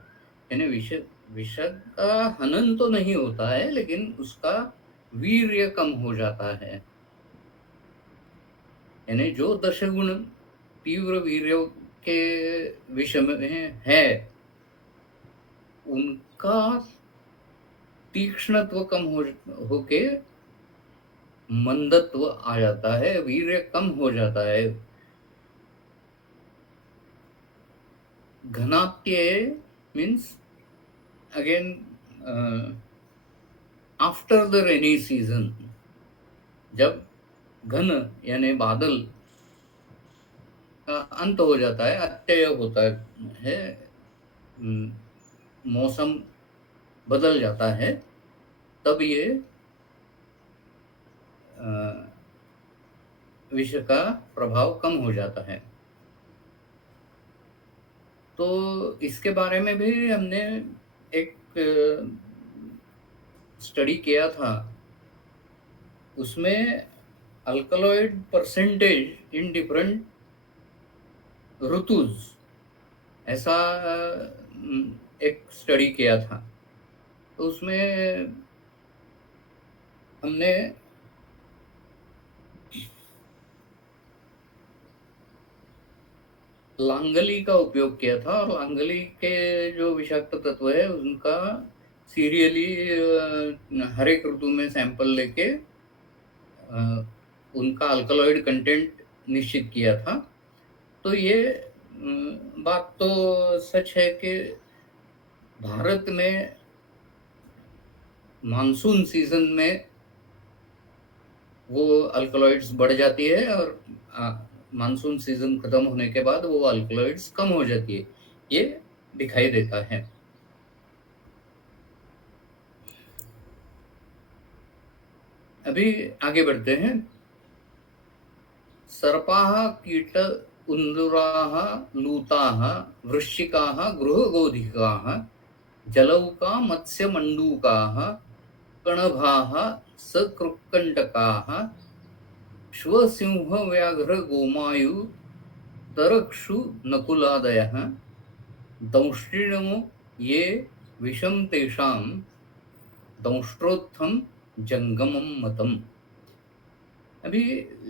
यानी विष का हनन तो नहीं होता है, लेकिन उसका वीर्य कम हो जाता है। यानी जो दशगुण तीव्र वीर्य के विषय में है, उनका तीक्ष्णत्व कम होके मंदत्व आ जाता है, वीर्य कम हो जाता है। घनात्य means again after the rainy season, जब घन यानी बादल का अंत हो जाता है, अत्यय होता है, मौसम बदल जाता है, तब ये विष का प्रभाव कम हो जाता है। तो इसके बारे में भी हमने एक स्टडी किया था। उसमें alkaloid percentage in different Rituj, ऐसा एक स्टडी किया था। तो उसमें हमने लांगली का उपयोग किया था, और लांगली के जो विषाक्त तत्व है उनका सीरियली हर एक ऋतु में सैंपल लेके उनका अल्कलॉइड कंटेंट निश्चित किया था। तो ये बात तो सच है कि भारत में मानसून सीजन में वो अल्कलॉइड्स बढ़ जाती है, और मानसून सीजन खत्म होने के बाद वो अल्कलॉइड्स कम हो जाती है, ये दिखाई देता है। अभी आगे बढ़ते हैं। सर्पाः कीट उन्दुराः लूताः वृश्चिकाः गृहगोधिकाः जलौका मत्स्यमण्डूकाः कणभाः सकृत्कण्टकाः श्वसिंह व्याघ्र गोमायु तरक्षु नकुलादयः दंष्ट्रिणो ये विषम तेषां दंष्ट्रोत्थम जंगमम मतम। अभी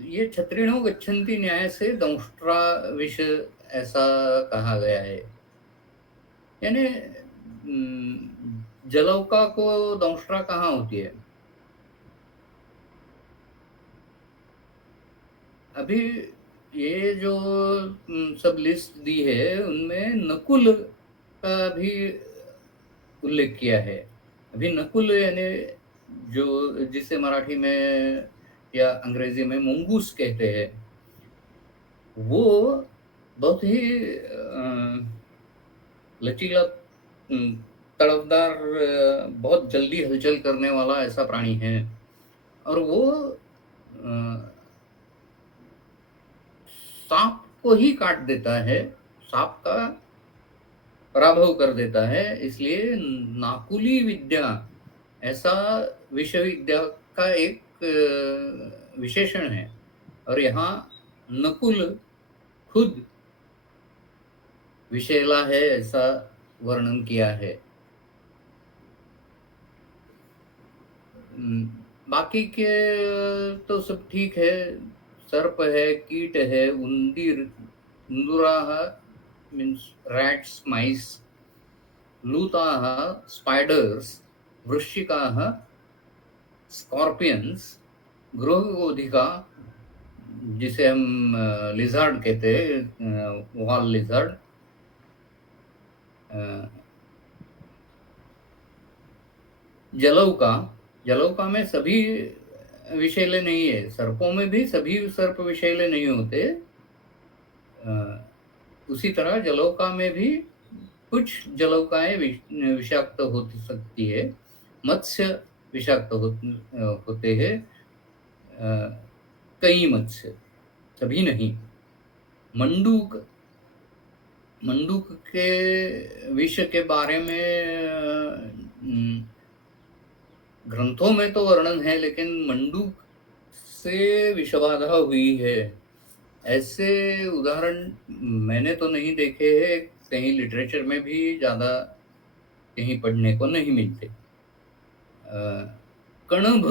ये क्षत्रिणो गच्छन्ति न्याय से दंष्ट्रा विष ऐसा कहा गया है। यानी जलौका को दंष्ट्रा कहाँ होती है? अभी ये जो सब लिस्ट दी है उनमें नकुल का भी उल्लेख किया है। अभी नकुल यानी जो जिसे मराठी में या अंग्रेजी में मुंगूस कहते हैं, वो बहुत ही लचीला, तड़पदार, बहुत जल्दी हलचल करने वाला ऐसा प्राणी है। और वो सांप को ही काट देता है, सांप का पराभव कर देता है। इसलिए नाकुली विद्या ऐसा विश्वविद्या का एक विशेषण है। और यहाँ नकुल खुद विषैला है ऐसा वर्णन किया है। बाकी के तो सब ठीक है। सर्प है, कीट है, उंदीर, इंदुराः मीन्स रैट्स, माइस, लूताः स्पाइडर्स, वृश्चिकाः स्कॉर्पियंस, गृहगोधिका जिसे हम लिजर्ड कहते हैं, वॉल लिजर्ड, जलौका। जलौका में सभी विषैले नहीं है, सर्पों में भी सभी सर्प विषैले नहीं होते। उसी तरह जलौका में भी कुछ जलौकाएं विषाक्त हो सकती है। मत्स्य विषाक्त होते हैं, कई मत्स्य, सभी नहीं। मंडूक, मंडूक के विष के बारे में ग्रंथों में तो वर्णन है, लेकिन मंडूक से विषबाधा हुई है ऐसे उदाहरण मैंने तो नहीं देखे हैं, कहीं लिटरेचर में भी ज्यादा कहीं पढ़ने को नहीं मिलते। कणभ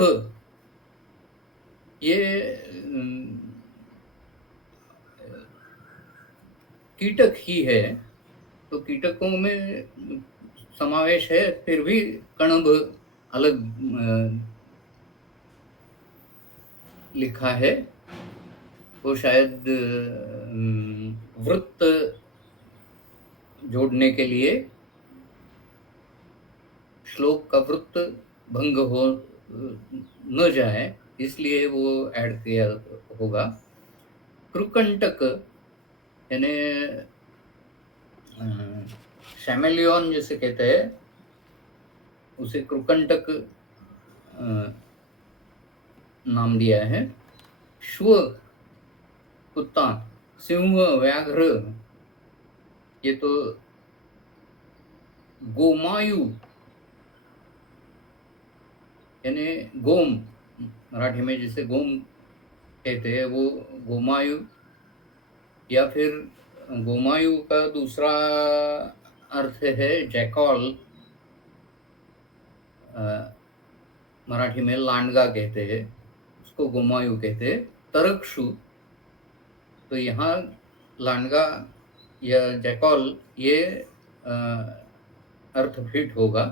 ये कीटक ही है, तो कीटकों में समावेश है, फिर भी कणभ अलग लिखा है। वो शायद वृत्त जोड़ने के लिए, श्लोक का वृत्त भंग हो न जाए इसलिए वो ऐड किया होगा। क्रुकंटक यानी शैमेलियन जिसे कहते हैं, उसे क्रुकंटक नाम दिया है। श्व कुत्ता, सिंह, व्याघ्र, ये तो गोमायु यानी गोम, मराठी में जिसे गोम कहते हैं वो गोमायु, या फिर गोमायु का दूसरा अर्थ है जैकॉल, मराठी में लांडगा कहते हैं, उसको गोमायु कहते हैं। तरक्षु, तो यहाँ लांडगा या जैकॉल ये अर्थ फिट होगा।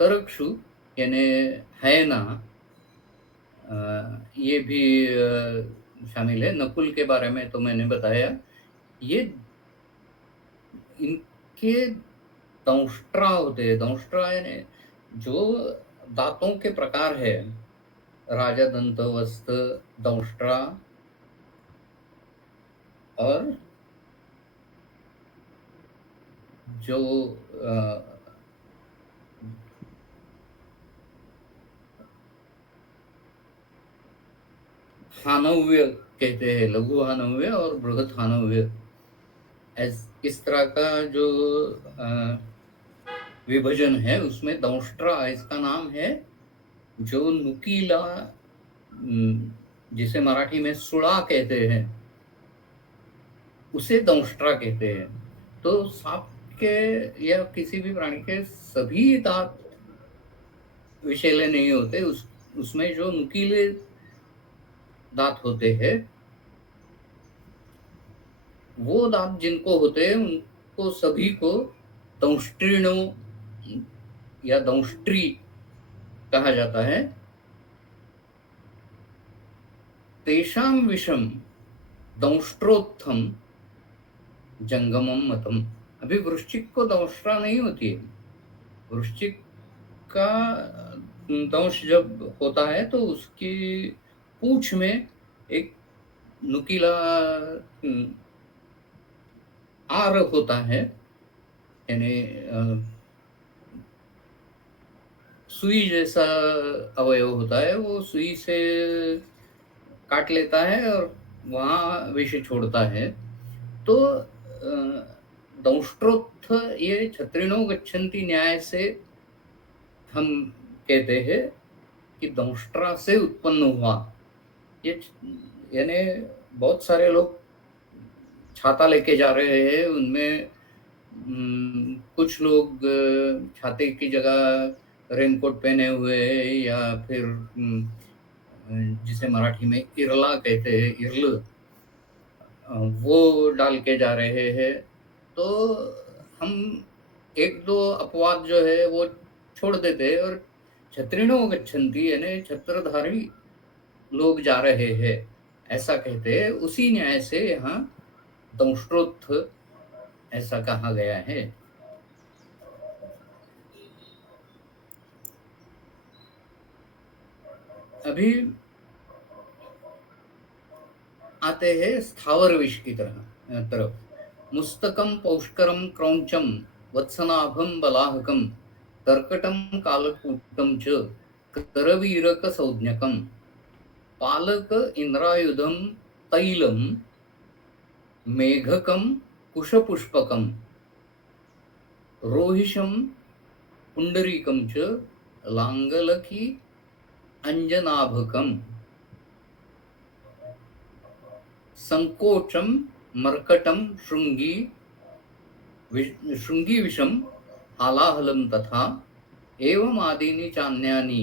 तरक्षु यानी हैना, ये भी शामिल है। नकुल के बारे में तो मैंने बताया। ये इनके दंष्ट्रा होते हैं। दंष्ट्रा यानी जो दांतों के प्रकार है, राजदंत, वस्त, दंष्ट्रा और जो हानव्य कहते हैं, लघु हानव्य और बृहत हानव्य, इस तरह का जो विभाजन है उसमें दंष्ट्रा इसका नाम है। जो नुकीला, जिसे मराठी में सुड़ा कहते हैं, उसे दंष्ट्रा कहते हैं। तो सांप के या किसी भी प्राणी के सभी दांत विषैले नहीं होते। उसमें जो नुकीले दांत होते हैं, वो दांत जिनको होते हैं उनको सभी को दंष्ट्रीणो या दंष्ट्री कहा जाता है। तेषां विषम दंष्ट्रोत्थम जंगमम मतम। अभी वृश्चिक को दंष्ट्रा नहीं होती है। वृश्चिक का दंश जब होता है तो उसकी पूंछ में एक नुकीला आर होता है, यानी सुई जैसा अवयव होता है। वो सुई से काट लेता है और वहां विष छोड़ता है। तो दंष्ट्रोत्थ ये छत्रिणो गच्छन्ति न्याय से हम कहते हैं कि दंष्ट्रा से उत्पन्न हुआ। ये यानी बहुत सारे लोग छाता लेके जा रहे हैं, उनमें कुछ लोग छाते की जगह रेनकोट पहने हुए हैं, या फिर जिसे मराठी में इरला कहते हैं, इरल, वो डाल के जा रहे हैं। तो हम एक दो अपवाद जो है वो छोड़ देते हैं, और छत्रिणो गच्छन्ति यानी छत्रधारी लोग जा रहे हैं ऐसा कहते हैं। उसी न्याय से यहाँ दंष्ट्रोत्थ ऐसा कहा गया है। अभी आते हैं स्थावर विष की तरफ। मुस्तकम पौष्करम क्रौंचम वत्सनाभम बलाहकम कर्कटम कालकूटम च करवीरक संज्ञकम पालक इंद्रायुधम तैलम मेघकम कुशपुष्पकम रोहिषम पुंडरीकम च लांगलकी अंजनाभकम संकोचम मर्कटम श्रृंगी विषम हालाहलम तथा एवं आदीनि चान्यानि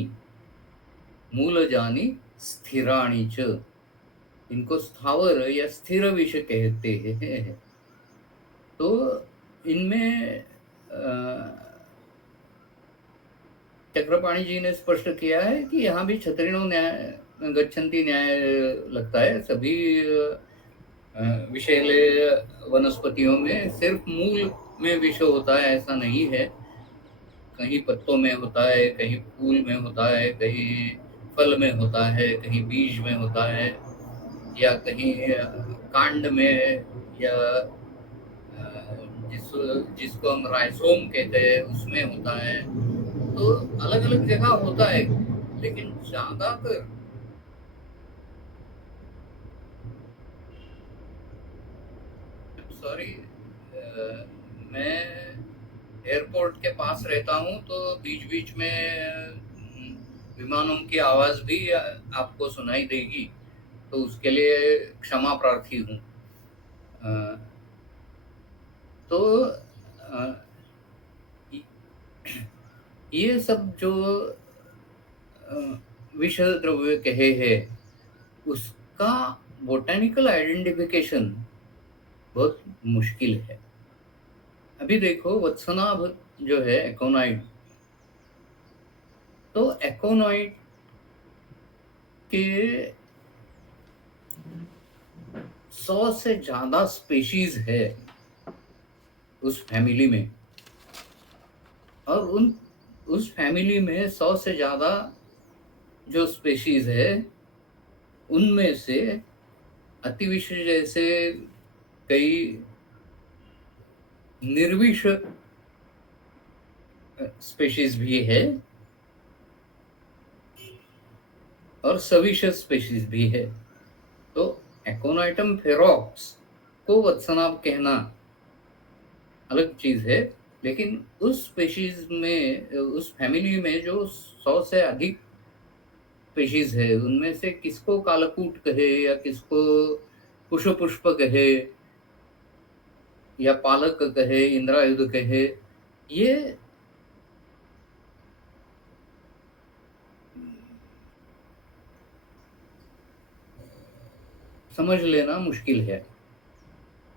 मूलजानि स्थिराणि च। इनको स्थावर या स्थिर विष कहते हैं। तो इनमें चक्रपाणी जी ने स्पष्ट किया है कि यहाँ भी छत्रिणो न्याय गच्छन्ति न्याय लगता है। सभी विषैले वनस्पतियों में सिर्फ मूल में विष होता है ऐसा नहीं है। कहीं पत्तों में होता है, कहीं फूल में होता है, कहीं फल में होता है, कहीं बीज में होता है, या कहीं कांड में, या जिसको हम राइसोम कहते हैं उसमें होता है। तो अलग अलग जगह होता है, लेकिन ज्यादातर मैं एयरपोर्ट के पास रहता हूँ, तो बीच बीच में विमानों की आवाज भी आपको सुनाई देगी, तो उसके लिए क्षमा प्रार्थी हूँ। तो ये सब जो विष द्रव्य कहे हैं उसका बोटेनिकल आइडेंटिफिकेशन बहुत मुश्किल है। अभी देखो वत्सनाभ जो है एकोनाइट, तो एकोनाइट के 100 से ज्यादा स्पीशीज है उस फैमिली में, और उस फैमिली में 100 से ज्यादा जो स्पीशीज है उनमें से अतिविष जैसे कई निर्विष स्पीशीज भी है और सविष स्पीशीज भी है। तो एकोनाइटम फेरोक्स को वत्सनाभ कहना अलग चीज है, लेकिन उस स्पीशीज में, उस फैमिली में जो 100 से अधिक स्पीशीज है उनमें से किसको कालकूट कहे या किसको कुशपुष्प कहे या पालक कहे, इंद्रायुध कहे, ये समझ लेना मुश्किल है।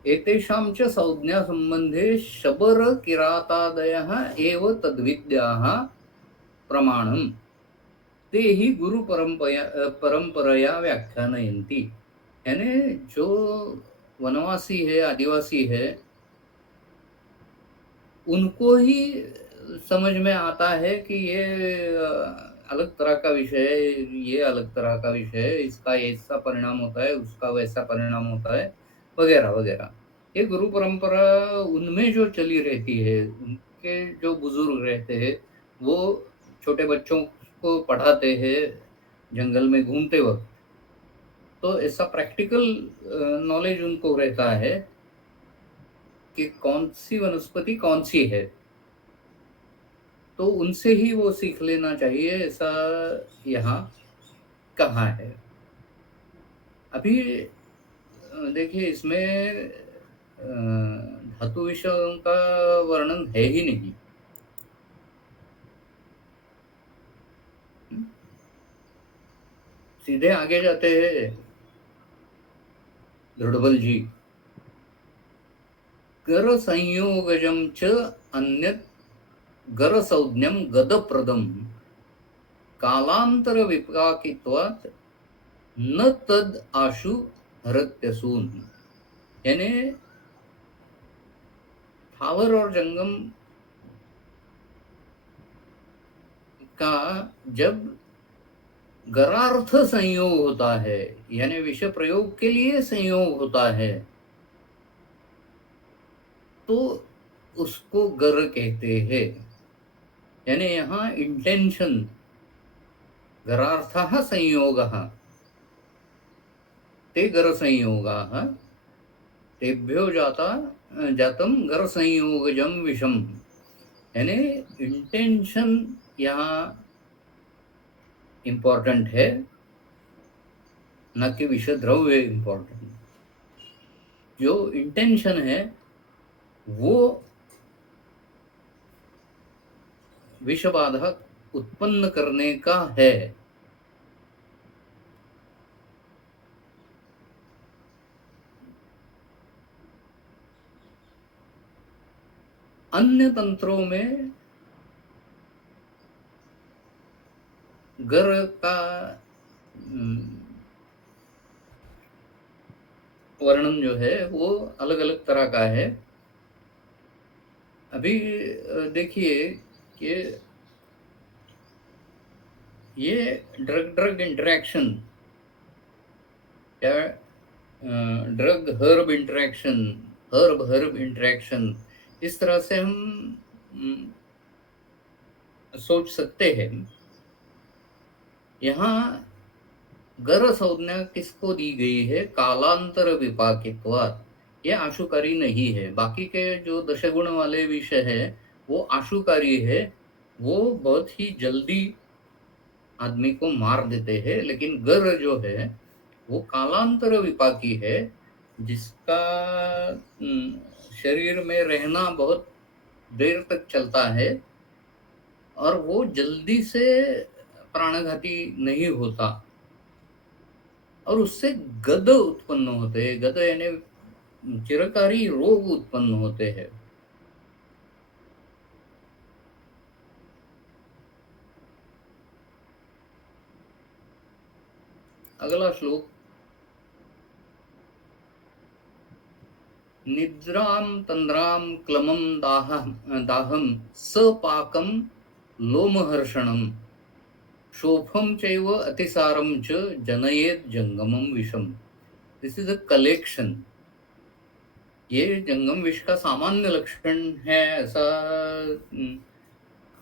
एतेषां च संज्ञा संबंधे शबर किरातादयः एव तद्विद्याः प्रमाणम् ते ही गुरु परंपरया व्याख्यानयन्ति। यानी जो वनवासी है, आदिवासी है, उनको ही समझ में आता है कि ये अलग तरह का विषय है, ये अलग तरह का विषय है, इसका ऐसा परिणाम होता है, उसका वैसा परिणाम होता है, वगैरह वगैरह। ये गुरु परंपरा उनमें जो चली रहती है, उनके जो बुजुर्ग रहते हैं वो छोटे बच्चों को पढ़ाते हैं जंगल में घूमते वक्त, तो ऐसा प्रैक्टिकल नॉलेज उनको रहता है कि कौन सी वनस्पति कौन सी है। तो उनसे ही वो सीख लेना चाहिए, ऐसा यहाँ कहा है। अभी देखिए इसमें धातु विषयों का वर्णन है ही नहीं। सीधे आगे जाते हैं दृढ़बल जी। गर संयोगजम च अन्यत् गर संज्ञम गदप्रदम कालांतर विपाकित्वात् न तद आशु हरत्यसून। यानी थावर और जंगम का जब गरार्थ संयोग होता है, यानी विषय प्रयोग के लिए संयोग होता है, तो उसको गर कहते हैं। यानी यहाँ इंटेंशन, गरार्थः संयोगः ते गर संयोगाः तेभ्यो जातम गर संयोगजम विषम। यानी इंटेंशन यहाँ इम्पोर्टेंट है, न कि विषय द्रव्य इम्पोर्टेंट। जो इंटेंशन है वो विषबाधा उत्पन्न करने का है। अन्य तंत्रों में गर का वर्णन जो है वो अलग अलग तरह का है। अभी देखिए कि ये ड्रग इंटरेक्शन या drug herb interaction, herb interaction, इस तरह से हम सोच सकते हैं। यहाँ गर संज्ञा किसको दी गई है? कालांतर विपाकित्वात्। ये आशुकारी नहीं है। बाकी के जो दशगुण वाले विषय है वो आशुकारी है, वो बहुत ही जल्दी आदमी को मार देते हैं। लेकिन गर जो है वो कालांतर विपाकी है, जिसका शरीर में रहना बहुत देर तक चलता है और वो जल्दी से प्राणघाती नहीं होता, और उससे गद उत्पन्न होते हैं। गद यानी चिरकारी रोग उत्पन्न होते हैं। अगला श्लोक, निद्राम तंद्राम क्लमम दाहम सपाकम लोमहर्षणम शोफम चैव अतिसारम च जनयेत जंगमम विषम। This is a collection. ये जंगम विष का सामान्य लक्षण है, ऐसा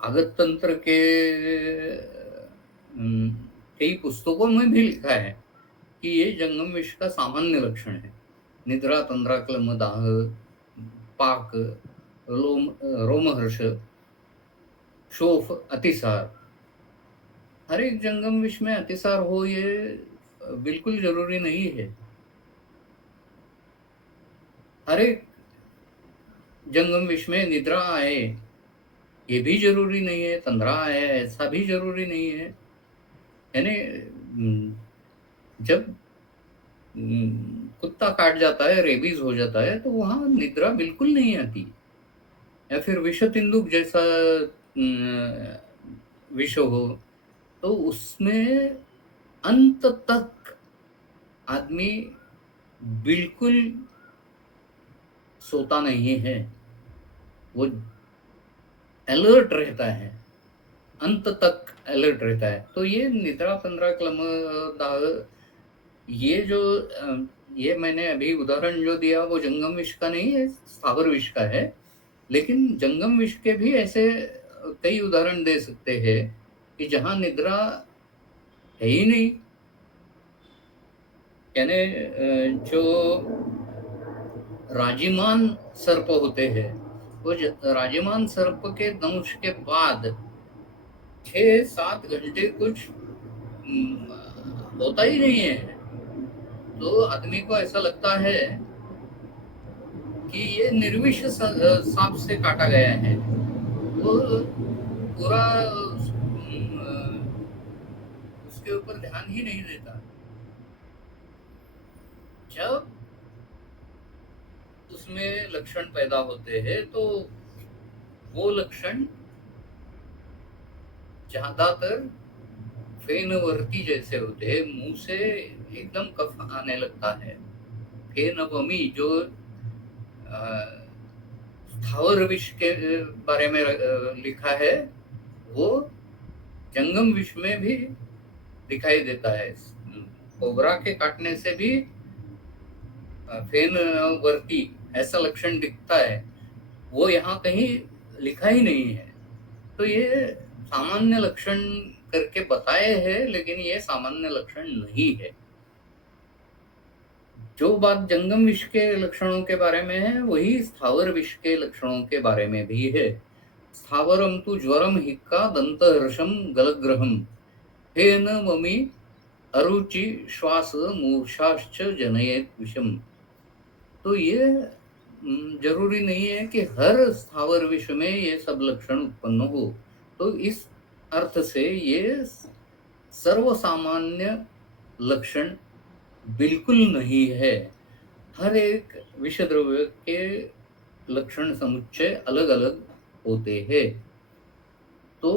आगत तंत्र के कई पुस्तकों में भी लिखा है कि ये जंगम विष का सामान्य लक्षण है। निद्रा तंद्रा क्लम दाह पाक रोमहर्ष शोफ अतिसार। हर एक जंगम विष में अतिसार हो ये बिल्कुल जरूरी नहीं है। हर एक जंगम विष में निद्रा आए ये भी जरूरी नहीं है, तंद्रा आए ऐसा भी जरूरी नहीं है। यानी जब कुत्ता काट जाता है, रेबीज हो जाता है, तो वहां निद्रा बिल्कुल नहीं आती। या फिर विष तिंदुक जैसा विष हो तो उसमें अंत तक आदमी बिल्कुल सोता नहीं है, वो अलर्ट रहता है, अंत तक अलर्ट रहता है। तो ये निद्रा तंद्रा क्लम दाह, ये जो ये मैंने अभी उदाहरण जो दिया वो जंगम विष का नहीं है, स्थावर विष का है। लेकिन जंगम विष के भी ऐसे कई उदाहरण दे सकते हैं कि जहां निद्रा है ही नहीं। यानी जो राजिमान सर्प होते हैं, वो राजिमान सर्प के दंश के बाद 6-7 घंटे कुछ होता ही नहीं है, तो आदमी को ऐसा लगता है कि ये निर्विष सांप से काटा गया है। वो पूरा उसके ऊपर ध्यान ही नहीं देता। जब उसमें लक्षण पैदा होते हैं तो वो लक्षण ज्यादातर फेनवर्ती जैसे होते हैं, मुंह से एकदम कफ आने लगता है। फेनवमी जो स्थावर विष के बारे में लिखा है, वो जंगम विष में भी दिखाई देता है। कोबरा के काटने से भी फेनवर्ती ऐसा लक्षण दिखता है, वो यहाँ कहीं लिखा ही नहीं है। तो ये सामान्य लक्षण करके बताए हैं, लेकिन ये सामान्य लक्षण नहीं है। जो बात जंगम विष के लक्षणों के बारे में है, वही स्थावर विष के लक्षणों के बारे में भी है। स्थावरम तु ज्वरम हिक्का दंतहर्षम गलग्रहम फेन वमी अरुचि श्वास मूर्छाश्च जनयेत विषम। तो ये जरूरी नहीं है कि हर स्थावर विष में ये सब लक्षण उत्पन्न हो। तो इस अर्थ से ये सर्वसामान्य लक्षण बिल्कुल नहीं है। हर एक विष द्रव्य के लक्षण समुच्चय अलग अलग होते हैं। तो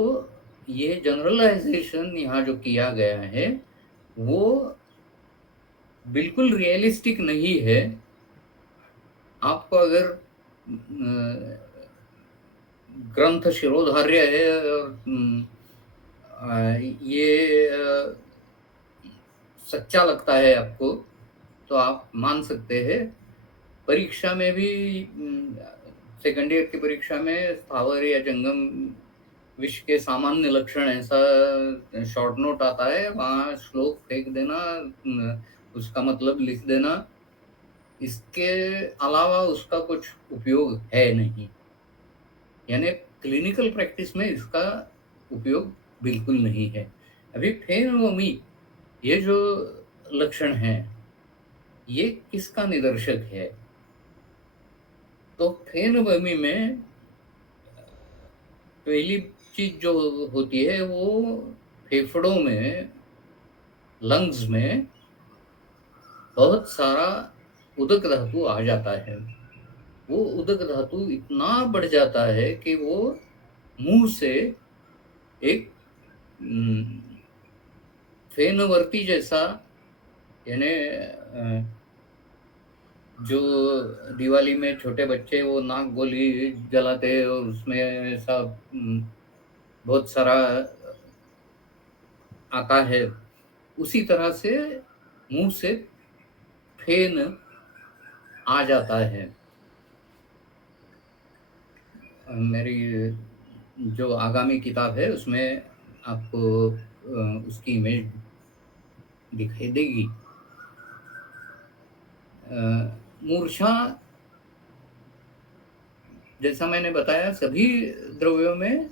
ये जनरलाइजेशन यहाँ जो किया गया है वो बिल्कुल रियलिस्टिक नहीं है। आपको अगर ग्रंथ शिरोधार्य है और ये सच्चा लगता है आपको, तो आप मान सकते हैं। परीक्षा में भी सेकंड ईयर की परीक्षा में स्थावर या जंगम विष के सामान्य लक्षण ऐसा शॉर्ट नोट आता है, वहाँ श्लोक फेंक देना, उसका मतलब लिख देना, इसके अलावा उसका कुछ उपयोग है नहीं। यानी क्लिनिकल प्रैक्टिस में इसका उपयोग बिल्कुल नहीं है। अभी फेनोमी ये जो लक्षण है, ये किसका निदर्शक है? तो फेनोमी में पहली चीज जो होती है वो फेफड़ों में, लंग्स में बहुत सारा उदक धातु आ जाता है। वो उदक धातु इतना बढ़ जाता है कि वो मुंह से एक फेनवर्ती जैसा, यानी जो दिवाली में छोटे बच्चे वो नाग गोली जलाते हैं और उसमें ऐसा बहुत सारा आता है, उसी तरह से मुंह से फेन आ जाता है। मेरी जो आगामी किताब है उसमें आपको उसकी इमेज दिखाई देगी। मूर्छा जैसा मैंने बताया सभी द्रव्यों में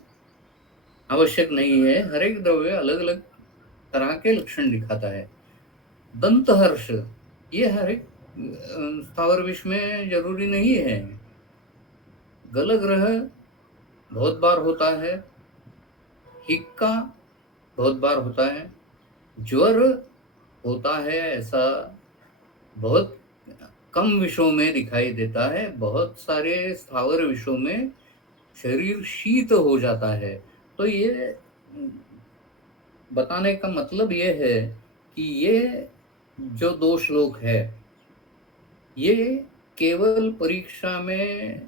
आवश्यक नहीं है, हर एक द्रव्य अलग अलग तरह के लक्षण दिखाता है। दंतहर्ष ये हर एक स्थावर विष में जरूरी नहीं है। गलग्रह बहुत बार होता है, हिक्का बहुत बार होता है, ज्वर होता है, ऐसा बहुत कम विषयों में दिखाई देता है। बहुत सारे स्थावर विषयों में शरीर शीत हो जाता है। तो ये बताने का मतलब ये है कि ये जो 2 श्लोक है ये केवल परीक्षा में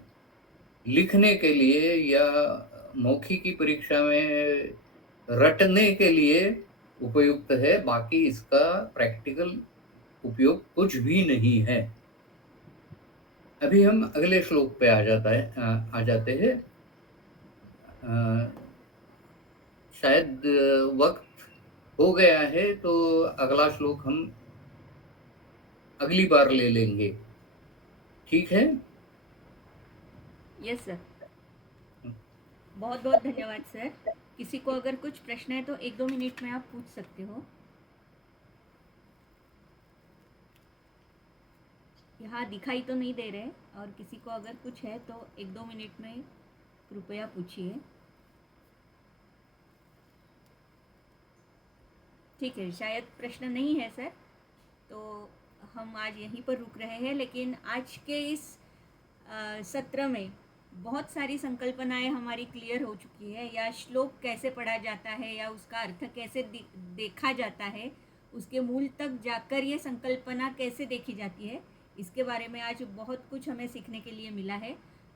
लिखने के लिए या मौखिकी परीक्षा में रटने के लिए उपयुक्त है, बाकी इसका प्रैक्टिकल उपयोग कुछ भी नहीं है। अभी हम अगले श्लोक पे आ जाते हैं। शायद वक्त हो गया है, तो अगला श्लोक हम अगली बार ले लेंगे, ठीक है? यस सर, बहुत बहुत धन्यवाद सर। किसी को अगर कुछ प्रश्न है तो 1-2 मिनट में आप पूछ सकते हो। यहाँ दिखाई तो नहीं दे रहे, और किसी को अगर कुछ है तो 1-2 मिनट में कृपया पूछिए। ठीक है, शायद प्रश्न नहीं है सर, तो हम आज यहीं पर रुक रहे हैं। लेकिन आज के इस सत्र में बहुत सारी संकल्पनाएं हमारी क्लियर हो चुकी है, या श्लोक कैसे पढ़ा जाता है या उसका अर्थ कैसे देखा जाता है, उसके मूल तक जाकर ये संकल्पना कैसे देखी जाती है, इसके बारे में आज बहुत कुछ हमें सीखने के लिए मिला है।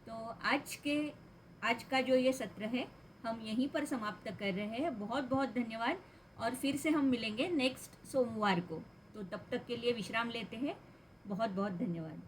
तो आज का जो ये सत्र है हम यहीं पर समाप्त कर रहे हैं। बहुत बहुत धन्यवाद, और फिर से हम मिलेंगे नेक्स्ट सोमवार को। तो तब तक के लिए विश्राम लेते हैं। बहुत बहुत धन्यवाद।